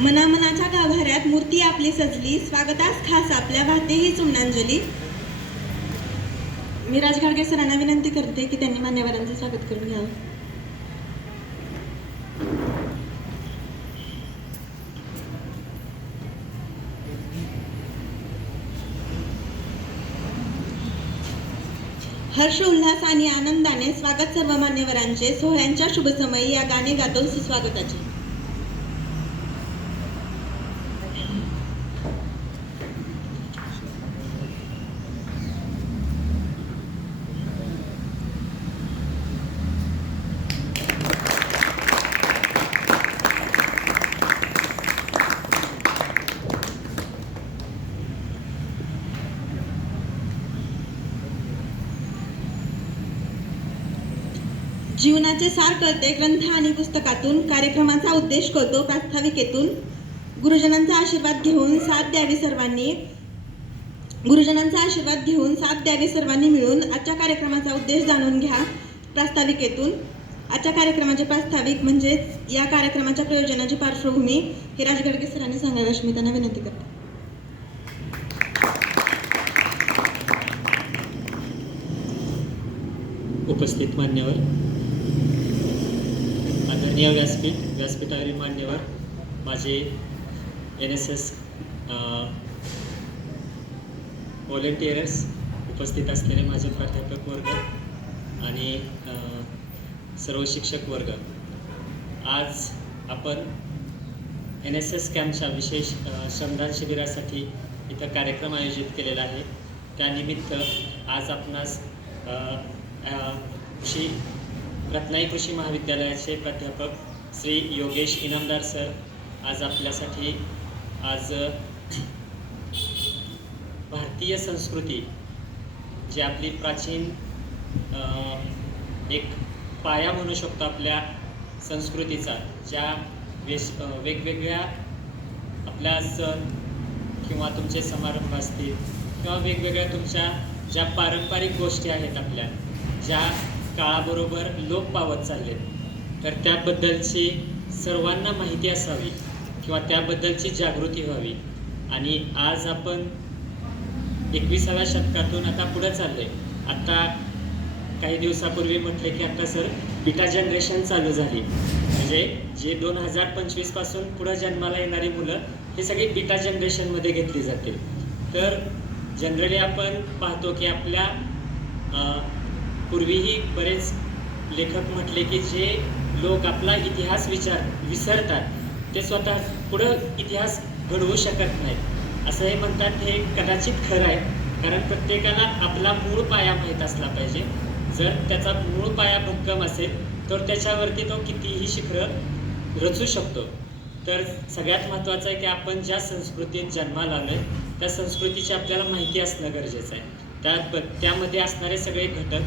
मनामनाच्या गाभाऱ्यात मूर्ती आपली सजली, स्वागतास खास आपल्या वाहते ही सुमनांजली. मी राज घाडगे सरांना विनंती करते की त्यांनी मान्यवरांचं स्वागत करून घ्यावं. हर्ष उल्हास आणि आनंदाने स्वागत सर्व मान्यवरांचे. सोहळ्यांच्या शुभसमयी या गाणे गातो सुस्वागताचे. जीवनाचे सार कळते ग्रंथ आणि पुस्तकातून. कार्यक्रमाचा उद्देश कळतो प्रास्ताविकेतून. गुरुजनांचा आशीर्वाद घेऊन साथ द्यावी सर्वांनी मिळून. आजच्या कार्यक्रमाचा उद्देश जाणून घ्या प्रास्ताविकेतून. आजच्या कार्यक्रमाचे प्रास्ताविक म्हणजेच या कार्यक्रमाच्या प्रयोजनाची पार्श्वभूमी हे राज घाडगे सरांनी सांगावी अशी मी त्यांना विनंती करते. उपस्थित मान्यवर, आदरणीय व्यासपीठावरील मान्यवर, माझे NSS व्हॉलेंटियर्स, उपस्थित असलेले माझे प्राध्यापक वर्ग आणि सर्व शिक्षक वर्ग, आज आपण NSS कॅम्पच्या विशेष श्रमदान शिबिरासाठी इथं कार्यक्रम आयोजित केलेला आहे. त्यानिमित्त आज आपणास रत्नागिरी कृषी महाविद्यालयाचे प्राध्यापक श्री योगेश इनामदार सर आज आपल्यासाठी भारतीय संस्कृती, जी आपली प्राचीन एक पाया म्हणू शकतो आपल्या संस्कृतीचा, ज्या वेगवेगळ्या आपल्या सण किंवा तुमचे समारंभ असतील किंवा वेगवेगळ्या तुमच्या ज्या पारंपरिक गोष्टी आहेत आपल्या, ज्या काळाबरोबर लोप पावत चाललेत, तर त्याबद्दलची सर्वांना माहिती असावी किंवा त्याबद्दलची जागृती व्हावी. आणि आज आपण 21व्या शतकातून आता पुढे चाललोय. आता काही दिवसापूर्वी म्हटले की आता सर बीटा जनरेशन चालू झाली, म्हणजे जे 2025 पासून पुढे जन्माला येणारी मुलं हे सगळी बीटा जनरेशनमध्ये घेतली जातील. तर जनरली आपण पाहतो की आपल्या पूर्वीही बरेच लेखक म्हटले की जे लोक आपला इतिहास विसरतात ते स्वतः पुढं इतिहास घडवू शकत नाहीत, असं हे म्हणतात. हे कदाचित खरं आहे, कारण प्रत्येकाला आपला मूळ पाया माहीत असला पाहिजे. जर त्याचा मूळ पाया भक्कम असेल तर त्याच्यावरती तो कितीही शिखरं रचू शकतो. तर सगळ्यात महत्त्वाचं आहे की आपण ज्या संस्कृतीत जन्माला आलोय त्या संस्कृतीची आपल्याला माहिती असणं गरजेचं आहे. त्यामध्ये असणारे सगळे घटक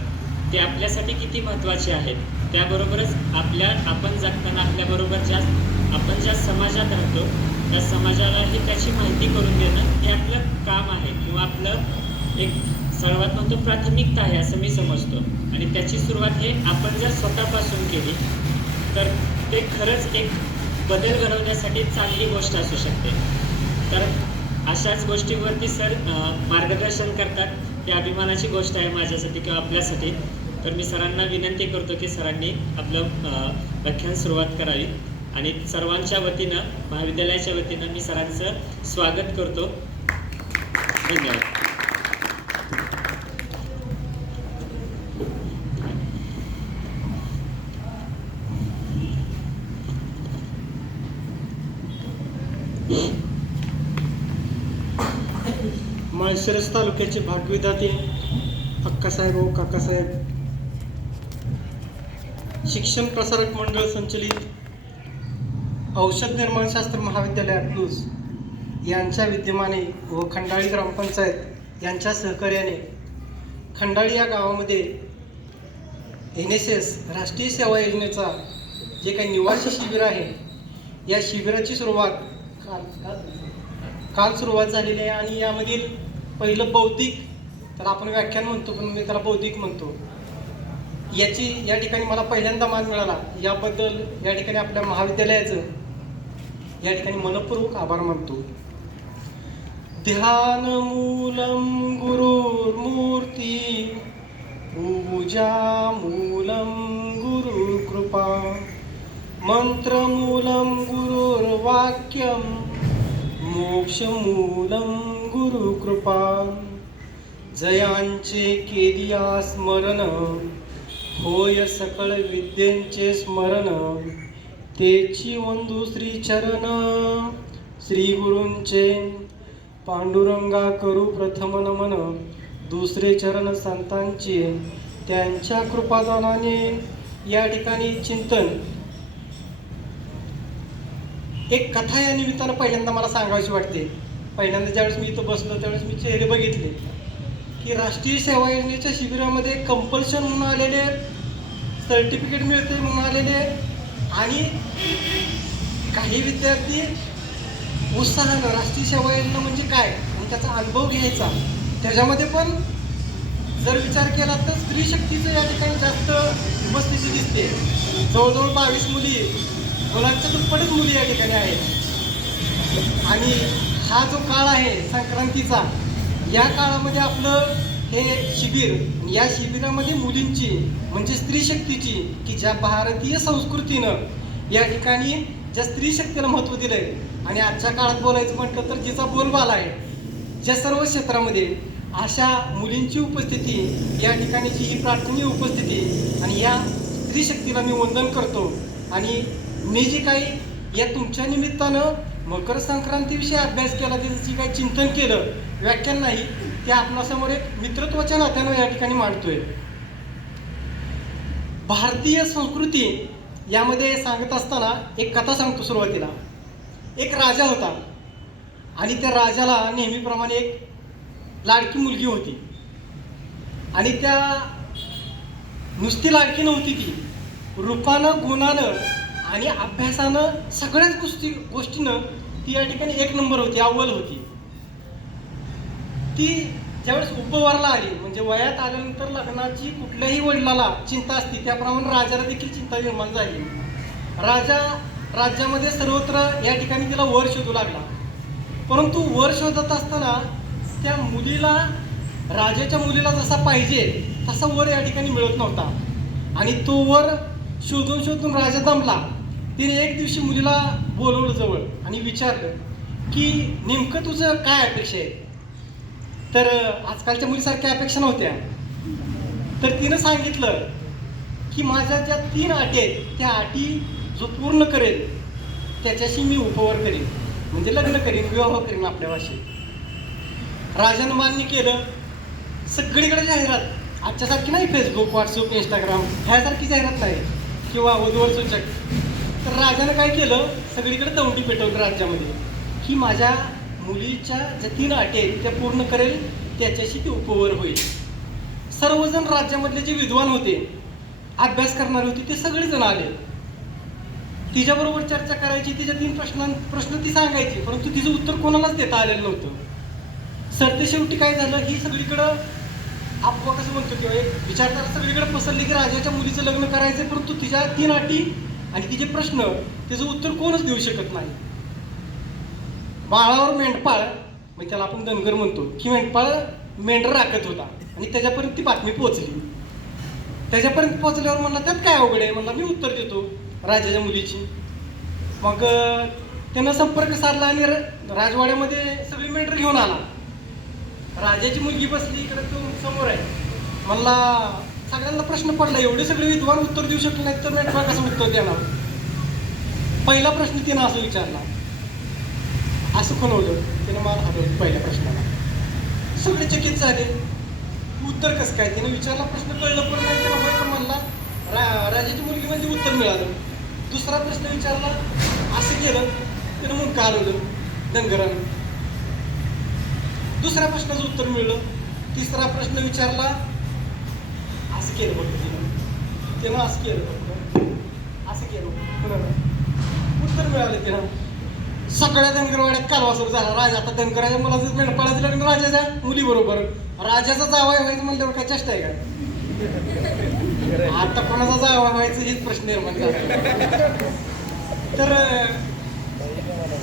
ते आपल्यासाठी किती महत्त्वाचे आहेत, त्याबरोबरच आपण जगताना आपल्याबरोबर आपण ज्या समाजात राहतो त्या समाजालाही त्याची माहिती करून देणं हे आपलं काम आहे किंवा आपलं एक सर्वात म्हणतो प्राथमिकता आहे असं मी समजतो. आणि त्याची सुरुवात हे आपण जर स्वतःपासून केली तर ते खरंच एक बदल घडवण्यासाठी चांगली गोष्ट असू शकते. तर अशाच गोष्टींवरती सर मार्गदर्शन करतात, ही अभिमानाची गोष्ट आहे माझ्यासाठी किंवा आपल्यासाठी. तर मी सरांना विनंती करतो की सरांनी आपलं व्याख्यान सुरुवात करावी आणि सर्वांच्या वतीनं, महाविद्यालयाच्या वतीनं मी सरांचं स्वागत करतो. धन्यवाद. माळशिरस तालुक्याचे भागविधाते अक्कासाहेब व काकासाहेब, शिक्षण प्रसारक मंडळ संचलित औषध निर्माणशास्त्र महाविद्यालय अकलूज यांच्या विद्यमाने व खंडाळी ग्रामपंचायत यांच्या सहकार्याने खंडाळी या गावामध्ये NSS राष्ट्रीय सेवा योजनेचा जे काही निवासी शिबिर आहे, या शिबिराची सुरुवात काल सुरुवात झालेली आहे. आणि यामधील पहिलं बौद्धिक, त्याला आपण व्याख्यान म्हणतो पण मी त्याला बौद्धिक म्हणतो, या ठिकाणी मला पहिल्यांदा मान मिळाला. याबद्दल या ठिकाणी आपल्या महाविद्यालयाचं या ठिकाणी मनपूर्वक आभार मानतो. ध्यान मूलम गुरुर्मूर्ती पूजा मूलम गुरु कृपा मंत्र मूलम गुरुर्वाक्यम मोक्ष मूलम गुरु कृपा जयांचे केलिया स्मरण होय सकळ विद्येचे स्मरण तेची वंदू श्री चरण श्री गुरूंचे पांडुरंगा करू प्रथम नमन दुसरे चरण संतांचे त्यांच्या कृपादानाने या ठिकाणी चिंतन. एक कथा या निमित्तानं पहिल्यांदा मला सांगायची वाटते. पहिल्यांदा ज्यावेळेस मी इथं बसलो त्यावेळेस मी चेहरे बघितले की राष्ट्रीय सेवा योजनेच्या शिबिरामध्ये कंपल्शन म्हणून आलेले, सर्टिफिकेट मिळते म्हणून आलेले आणि काही विद्यार्थी उत्साहानं राष्ट्रीय सेवा योजना म्हणजे काय आणि त्याचा अनुभव घ्यायचा. त्याच्यामध्ये पण जर विचार केला तर स्त्री शक्तीचं या ठिकाणी जास्त उपस्थिती दिसते. जवळजवळ 22 मुली, मुलांच्या दुप्पटच मुली या ठिकाणी आहेत. आणि हा जो काळ आहे संक्रांतीचा, या काळामध्ये आपलं हे शिबिर, या शिबिरामध्ये मुलींची म्हणजे स्त्री शक्तीची, की ज्या भारतीय संस्कृतीनं या ठिकाणी ज्या स्त्री शक्तीला महत्त्व दिलं आहे आणि आजच्या काळात बोलायचं म्हटलं तर जिचा बोलबाला आहे, ज्या सर्व क्षेत्रामध्ये अशा मुलींची उपस्थिती, या ठिकाणीची ही प्रार्थनीय उपस्थिती आणि या स्त्री शक्तीला मी वंदन करतो. आणि मी जे काही या तुमच्या निमित्तानं मकर संक्रांतीविषयी अभ्यास केला, त्याचं जे काही चिंतन केलं, व्याख्यान नाही, ते आपल्यासमोर एक मित्रत्वाच्या नात्यानं या ठिकाणी मांडतोय. भारतीय संस्कृती यामध्ये सांगत असताना एक कथा सांगतो. सुरुवातीला एक राजा होता आणि त्या राजाला नेहमीप्रमाणे एक लाडकी मुलगी होती आणि त्या नुसती लाडकी नव्हती, ती रूपानं, गुणानं आणि अभ्यासानं सगळ्याच गोष्टीनं ती या ठिकाणी एक नंबर होती, अव्वल होती. ती ज्यावेळेस उपवाराला आली म्हणजे वयात आल्यानंतर लग्नाची कुठल्याही वडिलाला चिंता असते, त्याप्रमाणे राजाला देखील चिंता निर्माण झाली. राजा राज्यामध्ये सर्वत्र या ठिकाणी तिला वर शोधू लागला. परंतु वर शोधत असताना त्या मुलीला, राजाच्या मुलीला जसा पाहिजे तसा वर या ठिकाणी मिळत नव्हता आणि तो वर शोधून शोधून राजा दमला. तिने एक दिवशी मुलीला बोलवलं जवळ आणि विचारलं की नेमकं तुझं काय अपेक्षा आहे. तर आजकालच्या मुलीसारख्या अपेक्षा नव्हत्या. तर तिनं सांगितलं की माझ्या ज्या 3 अटी आहेत त्या अटी जो पूर्ण करेल त्याच्याशी मी उपवर करीन, म्हणजे लग्न करीन, विवाह करीन आपल्या भाषेत. राजानं मान्य केलं. सगळीकडे जाहिरात, आजच्यासारखी नाही फेसबुक, व्हॉट्सअप, इंस्टाग्राम ह्यासारखी जाहिरात नाही किंवा वधूवर सूचक. तर राजानं काय केलं, सगळीकडे दौंडी पेटवली राज्यामध्ये की माझ्या मुलीच्या ज्या 3 अटी आहेत त्या पूर्ण करेल त्याच्याशी ती उपवर होईल. सर्वजण राज्यामधले जे विद्वान होते, अभ्यास करणारे होते, ते सगळेजण आले. तिच्याबरोबर चर्चा करायची, तिच्या 3 प्रश्न ती सांगायची, परंतु तिचं उत्तर कोणालाच देता आलेलं नव्हतं. सरतेशेवटी काय झालं, ही सगळीकडं अफवा कसं म्हणतो किंवा एक विचारधारा सगळीकडे पसरली की राजाच्या मुलीचं लग्न करायचं, परंतु तिच्या 3 अटी आणि तिचे प्रश्न, त्याचं उत्तर कोणच देऊ शकत नाही. बाळावर मेंढपाळ, म्हणजे त्याला आपण धनगर म्हणतो, की मेंढपाळ मेंढर राखत होता आणि त्याच्यापर्यंत ती बातमी पोहोचली. त्याच्यापर्यंत पोहोचल्यावर म्हणला त्यात काय अवघड आहे, म्हणला मी उत्तर देतो राजाच्या मुलीची. मग त्यानं संपर्क साधला आणि राजवाड्यामध्ये सगळी मेंढर घेऊन आला. राजाची मुलगी बसली इकडे, तो समोर आहे. म्हणला सगळ्यांना प्रश्न पडला, एवढे सगळे विद्वान उत्तर देऊ शकले नाहीत तर मेंढपाळ कसं उत्तर देणार. पहिला प्रश्न तिनं असं विचारला, असं खुणवलं, त्यानं मान हलवलं पहिल्या प्रश्नाला. सगळे चकित झाले, उत्तर कसं काय. तिने विचारला प्रश्न कळलं पण नाही, त्याला होय पण म्हणला. राजाची मुलगी म्हणजे उत्तर मिळालं. दुसरा प्रश्न विचारला, असं केलं, त्यानं मुंडकं हलवलं धनगरानं. दुसऱ्या प्रश्नाचं उत्तर मिळलं. तिसरा प्रश्न विचारला, असं केलं बघ त्यानं असं केलं बघ, असं केलं उत्तर मिळालं त्यानं. सगळ्या धनगरवाड्यात कालवा सुरू झाला. राजा आता धनगराच्या मुलाचं मेंढपाळाचं लग्न राजाच्या मुलीबरोबर, राजाचा जावई व्हायचं म्हणल्यावर काय चेष्टा आहे का. आता कोणाचा जावई व्हायचं हेच प्रश्न निर्माण झाला. तर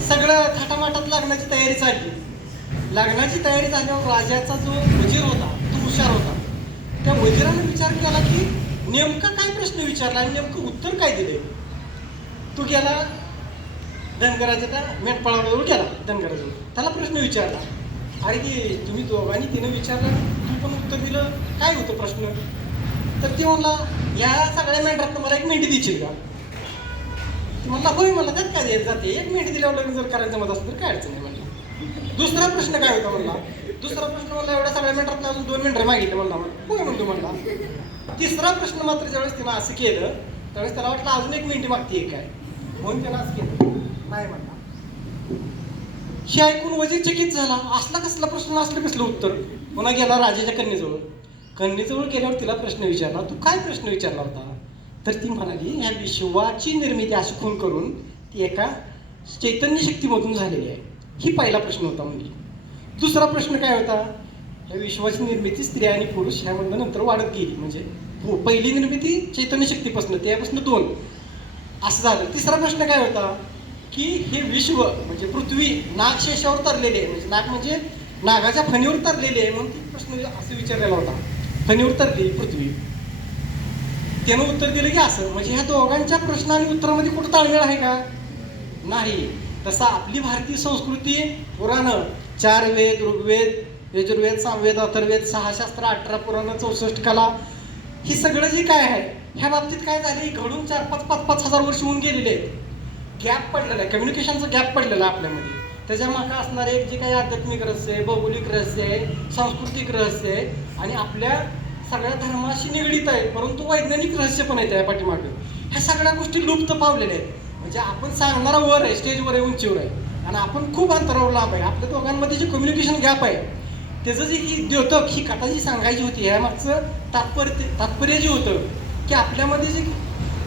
सगळं थाटामाटात लग्नाची तयारी चालली. लग्नाची तयारी झाल्यावर राजाचा जो वजीर होता तो हुशार होता. त्या वजिराने विचार केला की नेमका काय प्रश्न विचारला आणि नेमकं उत्तर काय दिले. तो गेला धनगराच्या मेंढपाळाजवळ गेला. धनगराजवळ त्याला प्रश्न विचारला, अरे ते तुम्ही दोघांनी तिनं विचारलं, तू पण उत्तर दिलं, काय होतं प्रश्न. तर ती म्हणला, या सगळ्या मेंढरात मला एक मेंढी द्यायची का. ती म्हणला, होय मला त्यात काय द्यायला जाते, एक मेंढी दिल्यावर लग्न जर करायचं जमत असेल तर काय अडचण नाही म्हणला. दुसरा प्रश्न काय होता म्हणला. दुसरा प्रश्न म्हणला, एवढ्या सगळ्या मेंढरात अजून 2 मेंढरं मागितले म्हणला. होय म्हणतो म्हणला. तिसरा प्रश्न मात्र ज्यावेळेस तिनं असं केलं त्यावेळेस त्याला वाटलं अजून एक मेंढी मागते काय, म्हणून त्यानं असं केलं, नाही म्हणला. हे ऐकून वजीर चकित झाला. असला कसला प्रश्न, असलं कसलं उत्तर. पुन्हा गेला राजाच्या कन्येजवळ. कन्येजवळ गेल्यावर तिला प्रश्न विचारला, तू काय प्रश्न विचारला होता. तर ती म्हणाली, ह्या विश्वाची निर्मिती अशी खून करून ती एका चैतन्य शक्तीमधून झालेली आहे. ही पहिला प्रश्न होता. म्हणजे दुसरा प्रश्न काय होता, ह्या विश्वाची निर्मिती स्त्रिया आणि पुरुष ह्यामधून नंतर वाढत गेली. म्हणजे हो, पहिली निर्मिती चैतन्य शक्तीपासून, त्यापासून 2 असं झालं. तिसरा प्रश्न काय होता की हे विश्व म्हणजे पृथ्वी नागशेषावर तरलेले आहे. म्हणजे नाग म्हणजे नागाच्या फणीवर तरलेले आहे. म्हणून ती प्रश्न असं विचारलेला होता, फणीवर तरली पृथ्वी. त्यानं उत्तर दिलं की असं. म्हणजे ह्या दोघांच्या प्रश्न आणि उत्तरामध्ये कुठं ताळमेळ आहे का, नाही. तसा आपली भारतीय संस्कृती पुराण 4 वेद, ऋग्वेद, यजुर्वेद, सामवेद, अथर्ववेद, 6 शास्त्र, 18 पुराण, 64 कला, ही सगळं जे काय आहे ह्या बाबतीत काय झाले, घडून 4-5 हजार वर्ष होऊन गेलेले आहेत. गॅप पडलेला आहे, कम्युनिकेशनचा गॅप पडलेला आहे आपल्यामध्ये. त्याच्या मागे असणारे जे काही आध्यात्मिक रहस्य आहे, भौगोलिक रहस्य आहे, सांस्कृतिक रहस्य आहे आणि आपल्या सगळ्या धर्माशी निगडीत आहे, परंतु वैज्ञानिक रहस्य पण आहे या पाठीमागे. ह्या सगळ्या गोष्टी लुप्त पावलेल्या आहेत. म्हणजे आपण सांगणारा वर आहे, स्टेजवर आहे, उंचीवर आहे आणि आपण खूप अंतरावर लांब आहे. आपल्या दोघांमध्ये जे कम्युनिकेशन गॅप आहे त्याचं जे ही द्योतक, ही कथा जी सांगायची होती ह्यामागचं तात्पर्य जे होतं की आपल्यामध्ये जे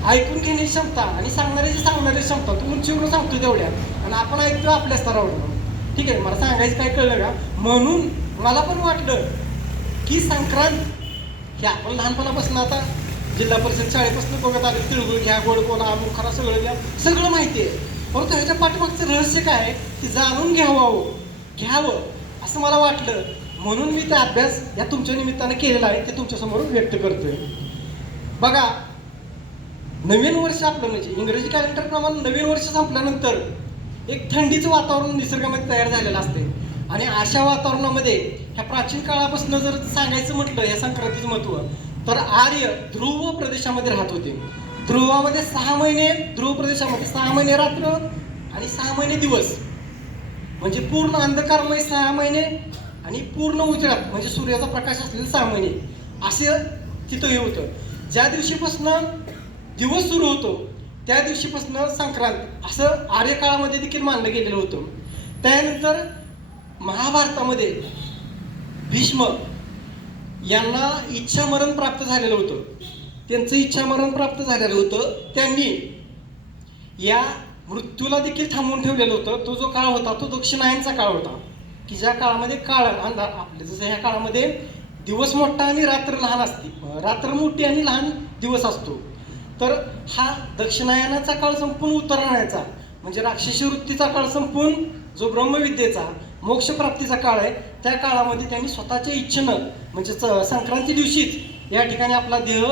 ऐकून घेण्याची क्षमता आणि सांगणाऱ्याची क्षमता, तो उंचीवरून सांगतो तेवढ्या आणि आपण ऐकतो आपल्या स्तरावर. ठीक आहे, मला सांगायचं काय कळलं का. म्हणून मला पण वाटलं की संक्रांत हे आपण लहानपणापासून आता जिल्हा परिषद शाळेपासून बघत आले, तिळगुळ घ्या, गोड बोला, मुखारा सगळं घ्या, सगळं माहिती आहे. परंतु ह्याच्या पाठीमागचं रहस्य काय आहे ते जाणून घ्यावं असं मला वाटलं. म्हणून मी ते अभ्यास या तुमच्या निमित्तानं केलेला आहे, ते तुमच्यासमोर व्यक्त करतोय. बघा, नवीन वर्ष आपलं म्हणजे इंग्रजी कॅलेंडर प्रमाणे नवीन वर्ष संपल्यानंतर एक थंडीचं वातावरण निसर्गामध्ये तयार झालेलं असते आणि अशा वातावरणामध्ये ह्या प्राचीन काळापासून जर सांगायचं म्हटलं या संक्रांतीचं महत्त्व, तर आर्य ध्रुव प्रदेशामध्ये राहत होते. ध्रुवामध्ये 6 महिने, ध्रुव प्रदेशामध्ये 6 महिने रात्र आणि 6 महिने दिवस, म्हणजे पूर्ण अंधकारमय 6 महिने आणि पूर्ण उजेडात म्हणजे सूर्याचा प्रकाश असलेले 6 महिने असे तिथं हे होतं. ज्या दिवशीपासून दिवस सुरू होतो त्या दिवशीपासून संक्रांत असं आर्य काळामध्ये देखील मानलं गेलेलं होतं. त्यानंतर महाभारतामध्ये भीष्म यांना इच्छामरण प्राप्त झालेलं होतं. त्यांचं इच्छामरण प्राप्त झालेलं होतं. त्यांनी या मृत्यूला देखील थांबवून ठेवलेलं होतं. तो जो काळ होता तो दक्षिणायनचा काळ होता की ज्या काळामध्ये काळ अंधार, आपले जसं ह्या काळामध्ये दिवस मोठा आणि रात्र लहान असते, रात्र मोठी आणि लहान दिवस असतो. तर हा दक्षिणायनाचा काळ संपून उत्तरायणाचा म्हणजे राक्षसी वृत्तीचा काळ संपून जो ब्रह्मविद्येचा मोक्षप्राप्तीचा काळ आहे, त्या काळामध्ये त्यांनी स्वतःच्या इच्छेनं म्हणजे संक्रांती दिवशीच या ठिकाणी आपला देह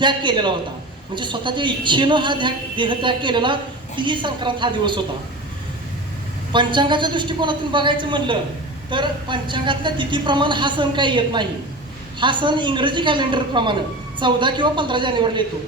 त्याग केलेला होता. म्हणजे स्वतःच्या इच्छेनं हा देह त्याग केलेला ही संक्रांत हा दिवस होता. पंचांगाच्या दृष्टिकोनातून बघायचं म्हणलं तर पंचांगातल्या तिथीप्रमाणे हा सण काही येत नाही. हा सण इंग्रजी कॅलेंडर प्रमाणे 14 किंवा 15 जानेवारीला येतो.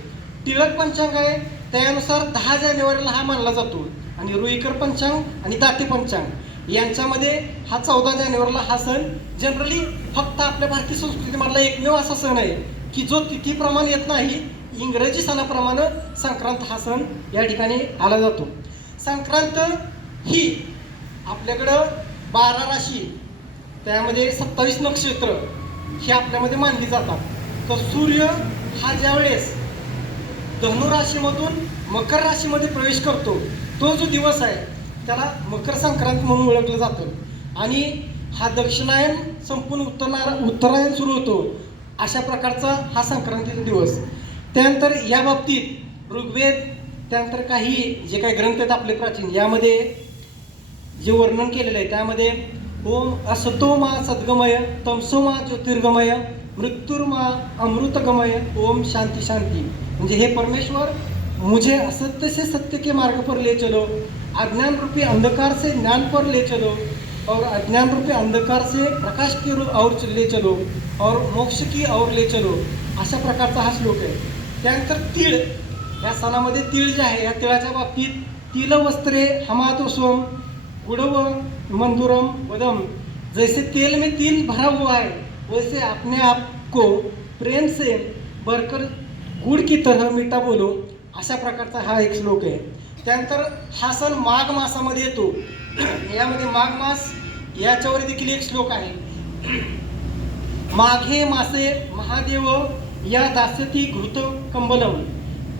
टिळक पंचांग आहे त्यानुसार 10 जानेवारीला हा मानला जातो आणि रुईकर पंचांग आणि दाते पंचांग यांच्यामध्ये हा 14 जानेवारीला हा सण जनरली फक्त आपल्या भारतीय संस्कृतीमधला एकमेव असा सण आहे की जो तिथीप्रमाणे येत नाही. इंग्रजी सणाप्रमाणे संक्रांत हा सण या ठिकाणी आला जातो. संक्रांत ही आपल्याकडं 12 राशी त्यामध्ये 27 नक्षत्र ही आपल्यामध्ये मानली जातात. तर सूर्य हा ज्यावेळेस धनु राशीमधून मकर राशीमध्ये प्रवेश करतो तो जो दिवस आहे त्याला मकर संक्रांत म्हणून ओळखलं जातं आणि हा दक्षिणायन संपून उत्तरायण सुरू होतो अशा प्रकारचा हा संक्रांतीचा दिवस. त्यानंतर या बाबतीत ऋग्वेद त्यानंतर काही जे काही ग्रंथ आहेत आपले प्राचीन यामध्ये जे वर्णन केलेलं आहे त्यामध्ये ओम असतो मा सद्गमय तमसो मा ज्योतिर्गमय मृत्युर्मा अमृतगमय ओम शांती शांती. म्हणजे हे परमेश्वर मुझे असत्य से सत्य के मार्ग पर ले चलो, अज्ञान रूपी अंधकार से ज्ञान पर ले चलो और अज्ञान रूपी अंधकार से प्रकाश की ओर ले चलो और मोक्ष की ओर ले चलो. अशा प्रकारचा हा श्लोक आहे. त्यानंतर तीळ, या सणामध्ये तीळ जे आहे या तिळाच्या बाबतीत तिल वस्त्रे हमातोस्वम गुडव मंदुरम वदम, जैसे तेल में तिल भरा हुआ है वैसे अपने आप को प्रेम से भरकर गुड़ की तरह मीठा बोलो. अशा प्रकारचा हा एक श्लोक आहे. त्यानंतर हा सण माघ मासामध्ये येतो. यामध्ये माघ मास याच्यावर देखील एक श्लोक आहे. माघे मासे महादेव या दास्यती घृत कंबलम.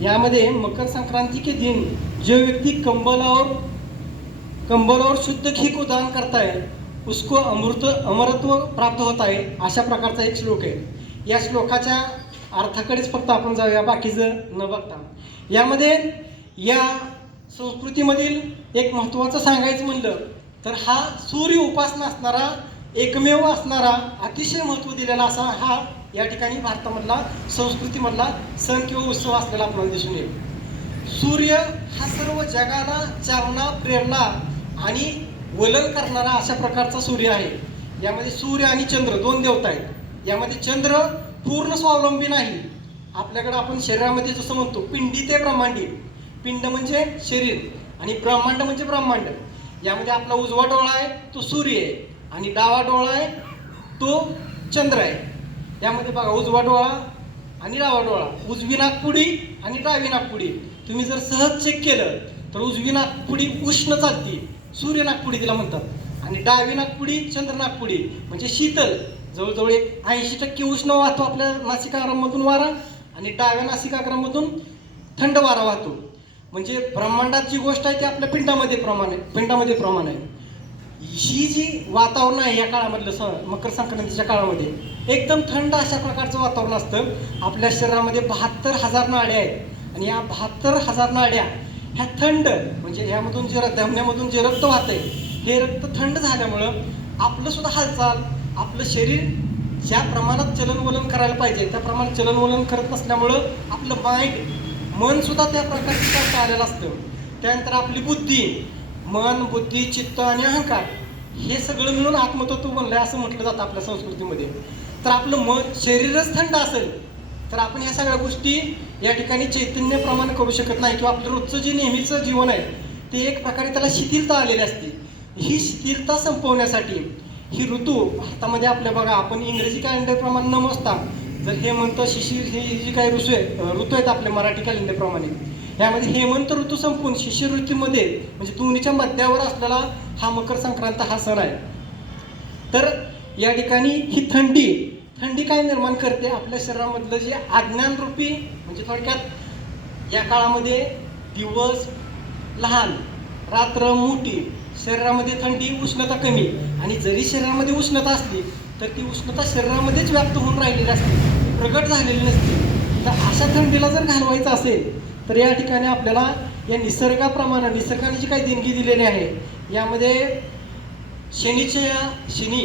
यामध्ये मकर संक्रांति के दिन जो व्यक्ति कंबल और शुद्ध घी को दान करता है उसको अमरत्व प्राप्त होता है. अशा प्रकारचा एक श्लोक आहे. या श्लोकाच्या अर्थाकडेच फक्त आपण जाऊया, बाकीचं न बघता. यामध्ये या संस्कृतीमधील एक महत्त्वाचं सांगायचं म्हणलं तर हा सूर्य उपासना असणारा एकमेव असणारा अतिशय महत्त्व दिलेला असा हा या ठिकाणी भारतामधला संस्कृतीमधला सण किंवा उत्सव असलेला आपल्याला दिसून येईल. सूर्य हा सर्व जगाला चालना प्रेरणा आणि वलन करणारा अशा प्रकारचा सूर्य आहे. यामध्ये सूर्य आणि चंद्र दोन देवता आहेत. यामध्ये चंद्र पूर्ण स्वावलंबी नाही. आपल्याकडे आपण शरीरामध्ये जसं म्हणतो पिंडी ते ब्रह्मांडी, पिंड म्हणजे शरीर आणि ब्रह्मांड म्हणजे ब्रह्मांड. यामध्ये आपला उजवा डोळा आहे तो सूर्य आहे आणि डावा डोळा आहे तो चंद्र आहे. यामध्ये बघा उजवा डोळा आणि डावा डोळा, उजवी नाकपुडी आणि डावी नाकपुडी. तुम्ही जर सहज चेक केलं तर उजवी नाकपुडी उष्ण चालती, सूर्य नाकपुडी तिला म्हणतात, आणि डावी नाकपुडी चंद्र नाकपुडी म्हणजे शीतल. जवळजवळ 80% उष्ण वाहतो आपल्या नासिकाग्राममधून वारा आणि डाव्या नासिकाग्राममधून थंड वारा वाहतो. म्हणजे ब्रह्मांडात जी गोष्ट आहे ती आपल्या पिंडामध्ये प्रमाण आहे. ही जी वातावरण आहे या काळामधलं मकर संक्रांतीच्या काळामध्ये एकदम थंड अशा प्रकारचं वातावरण असतं. आपल्या शरीरामध्ये 72,000 नाड्या आहेत आणि या 72,000 नाड्या ह्या थंड म्हणजे ह्यामधून जे धमन्यामधून जे रक्त वाहतंय हे रक्त थंड झाल्यामुळं आपलं सुद्धा हालचाल, आपलं शरीर ज्या प्रमाणात चलनवलन करायला पाहिजे त्या प्रमाणात चलनवलन करत नसल्यामुळं आपलं मन सुद्धा त्या प्रकारची करता आलेलं असतं. त्यानंतर आपली बुद्धी, मन बुद्धी चित्त आणि अहंकार हे सगळं मिळून आत्मतत्व बनलंय असं म्हटलं जातं आपल्या संस्कृतीमध्ये. तर आपलं शरीरच थंड असेल तर आपण ह्या सगळ्या गोष्टी या ठिकाणी चैतन्यप्रमाणे करू शकत नाही किंवा आपलं रोजचं जे नेहमीचं जीवन आहे ते एक प्रकारे त्याला शिथिलता आलेली असते. ही शिथिलता संपवण्यासाठी ही ऋतू भारतामध्ये आपल्या बघा आपण इंग्रजी कॅलेंडरप्रमाणे न मोजता जर हेमंत शिशिर हे जी काही ऋतू आहेत आपल्या मराठी कॅलेंडरप्रमाणे यामध्ये हेमंत ऋतू संपून शिशिर ऋतूमध्ये म्हणजे दोन्हीच्या मध्यावर असलेला हा मकर संक्रांत हा सण आहे. तर या ठिकाणी ही थंडी काय निर्माण करते आपल्या शरीरामधलं जे अज्ञान रूपी म्हणजे थोडक्यात या काळामध्ये दिवस लहान रात्र मोठी, शरीरामध्ये थंडी उष्णता कमी आणि जरी शरीरामध्ये उष्णता असली तर ती उष्णता शरीरामध्येच व्याप्त होऊन राहिलेली असते, प्रगट झालेली नसते. तर अशा थंडीला जर घालवायचं असेल तर या ठिकाणी आपल्याला या निसर्गाप्रमाणे निसर्गाने जी काही देणगी दिलेली आहे यामध्ये शनी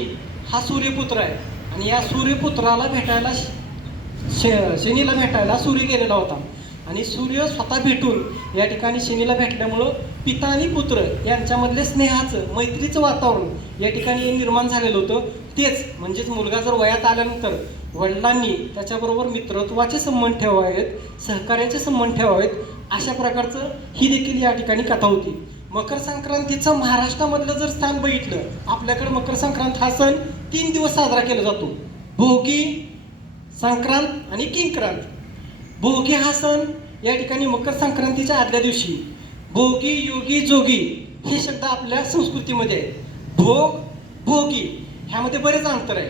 हा सूर्यपुत्र आहे आणि या सूर्यपुत्राला भेटायला शनीला भेटायला सूर्य गेलेला होता आणि सूर्य स्वतः भेटून या ठिकाणी शनीला भेटल्यामुळं पिता आणि पुत्र यांच्यामधले स्नेहाचं मैत्रीचं वातावरण या ठिकाणी निर्माण झालेलं होतं. तेच म्हणजेच मुलगा जर वयात आल्यानंतर वडिलांनी त्याच्याबरोबर मित्रत्वाचे संबंध ठेवावेत, सहकार्याचे संबंध ठेवावेत, अशा प्रकारचं ही देखील या ठिकाणी कथा होती. मकर संक्रांतीचं महाराष्ट्रामधलं जर स्थान बघितलं आपल्याकडे मकर संक्रांत हा सण 3 दिवस साजरा केला जातो. भोगी, संक्रांत आणि किंक्रांत. भोगी हा सण या ठिकाणी मकर संक्रांतीच्या आदल्या दिवशी भोगी योगी जोगी हे शब्द आपल्या संस्कृतीमध्ये आहेत. भोगी ह्यामध्ये बरेच अंतर आहे.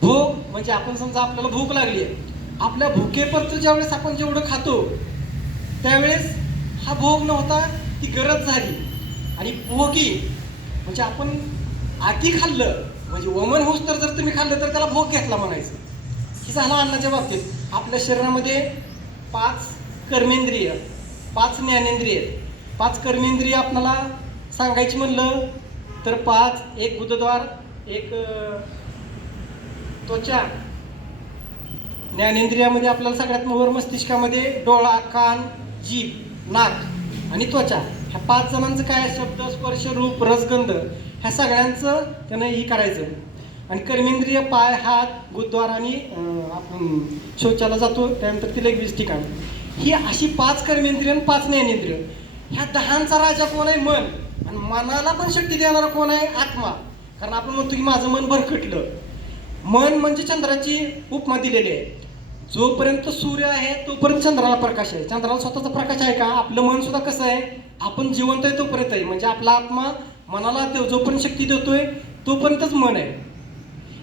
भोग म्हणजे आपण समजा आपल्याला भूक लागली आहे, आपल्या भुकेपर्यंत ज्यावेळेस आपण जेवढं खातो त्यावेळेस हा भोग नव्हता, ती गरज झाली. आणि भोगी म्हणजे आपण आती खाल्लं म्हणजे वमन होस तर जर तुम्ही खाल्लं तर त्याला भोग घेतला म्हणायचं. ही झालं अन्नाच्या बाबतीत. आपल्या शरीरामध्ये 5 कर्मेंद्रिय, 5 ज्ञानेंद्रिय, 5 कर्मेंद्रिय आपल्याला सांगायची म्हणलं तर 5 एक गुदद्वार, एक त्वचा, ज्ञानेंद्रियामध्ये आपल्याला सगळ्यात वर मस्तिष्कामध्ये डोळा, कान, जीभ, नाक आणि त्वचा, ह्या 5 जणांचं काय शब्द, स्पर्श, रूप, रसगंध ह्या सगळ्यांचं त्यानं ही करायचं. आणि कर्मेंद्रिय पाय, हात, गुदद्वार आणि आपण शौचाला जातो त्यानंतर तिला 21 ठिकाण. ही अशी 5 कर्मेंद्रिय आणि 5 ज्ञानेंद्रिय. ह्या 10चा राजा कोण आहे? मन. आणि मनाला पण शक्ती देणारा कोण आहे? आत्मा. कारण आपण म्हणतो की माझं मन भरकटलं. मन म्हणजे चंद्राची उपमा दिलेली आहे. जोपर्यंत सूर्य आहे तोपर्यंत चंद्राला प्रकाश आहे. चंद्राला स्वतःचा प्रकाश आहे का? आपलं मन सुद्धा कसं आहे? आपण जिवंत आहे तोपर्यंत आहे. म्हणजे आपला आत्मा मनाला जोपर्यंत शक्ती देतोय तोपर्यंतच मन आहे.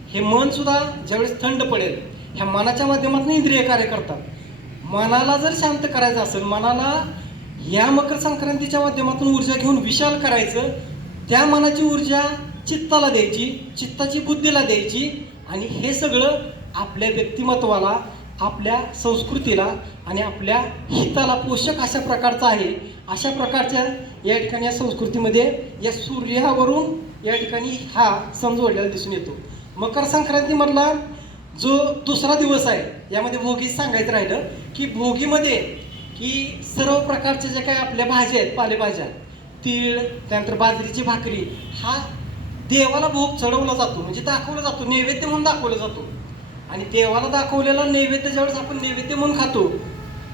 हे मन सुद्धा ज्यावेळेस थंड पडेल, ह्या मनाच्या माध्यमातून इंद्रिय कार्य करतात. मनाला जर शांत करायचं असेल, मनाला या मकर संक्रांतीच्या माध्यमातून ऊर्जा घेऊन विशाल करायचं, त्या मनाची ऊर्जा चित्ताला द्यायची, चित्ताची बुद्धीला द्यायची. आणि हे सगळं आपल्या व्यक्तिमत्वाला, आपल्या संस्कृतीला आणि आपल्या हिताला पोषक अशा प्रकारचं आहे. अशा प्रकारच्या या ठिकाणी या संस्कृतीमध्ये या सूर्यावरून या ठिकाणी हा सण जोडलेला दिसून येतो. मकर संक्रांतीमधला जो दुसरा दिवस आहे, यामध्ये भोगीच सांगायचं राहिलं की भोगीमध्ये की सर्व प्रकारच्या ज्या काही आपल्या भाज्या आहेत, पालेभाज्या, तीळ, त्यानंतर बाजरीची भाकरी, हा देवाला भोग चढवला जातो, म्हणजे दाखवला जातो, नैवेद्य म्हणून दाखवला जातो. आणि देवाला दाखवलेला नैवेद्य ज्यावेळेस आपण नैवेद्य म्हणून खातो,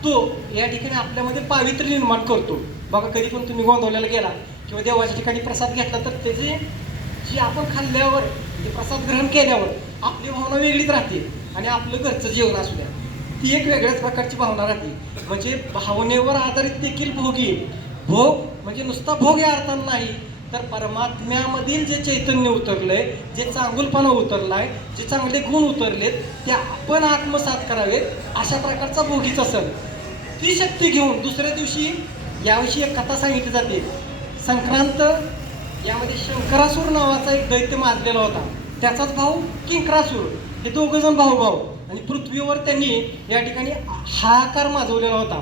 तो या ठिकाणी आपल्यामध्ये पावित्र्य निर्माण करतो. बघा, कधी पण तुम्ही गोंधवल्याला गेला किंवा देवाच्या ठिकाणी प्रसाद घेतला तर त्याचे जी आपण खाल्ल्यावर, म्हणजे प्रसाद ग्रहण केल्यावर आपली भावना वेगळीच राहते. आणि आपलं घरचं जेवण असू द्या, ती एक वेगळ्याच प्रकारची भावना राहते. म्हणजे भावनेवर आधारित देखील भोगी. भोग म्हणजे नुसता भोग या अर्थानं नाही, तर परमात्म्यामधील जे चैतन्य उतरलंय, जे चांगुलपणा उतरलाय, जे चांगले गुण उतरलेत, ते आपण आत्मसात करावेत, अशा प्रकारचा भोगीचा सण. ती शक्ती घेऊन दुसऱ्या दिवशी याविषयी एक कथा सांगितली जाते. संक्रांत यामध्ये शंकरासूर नावाचा एक दैत्य माजलेला होता. त्याचाच भाऊ किंकरासूर, हे दोघं जण भाऊ. आणि पृथ्वीवर त्यांनी या ठिकाणी हाहाकार माजवलेला होता.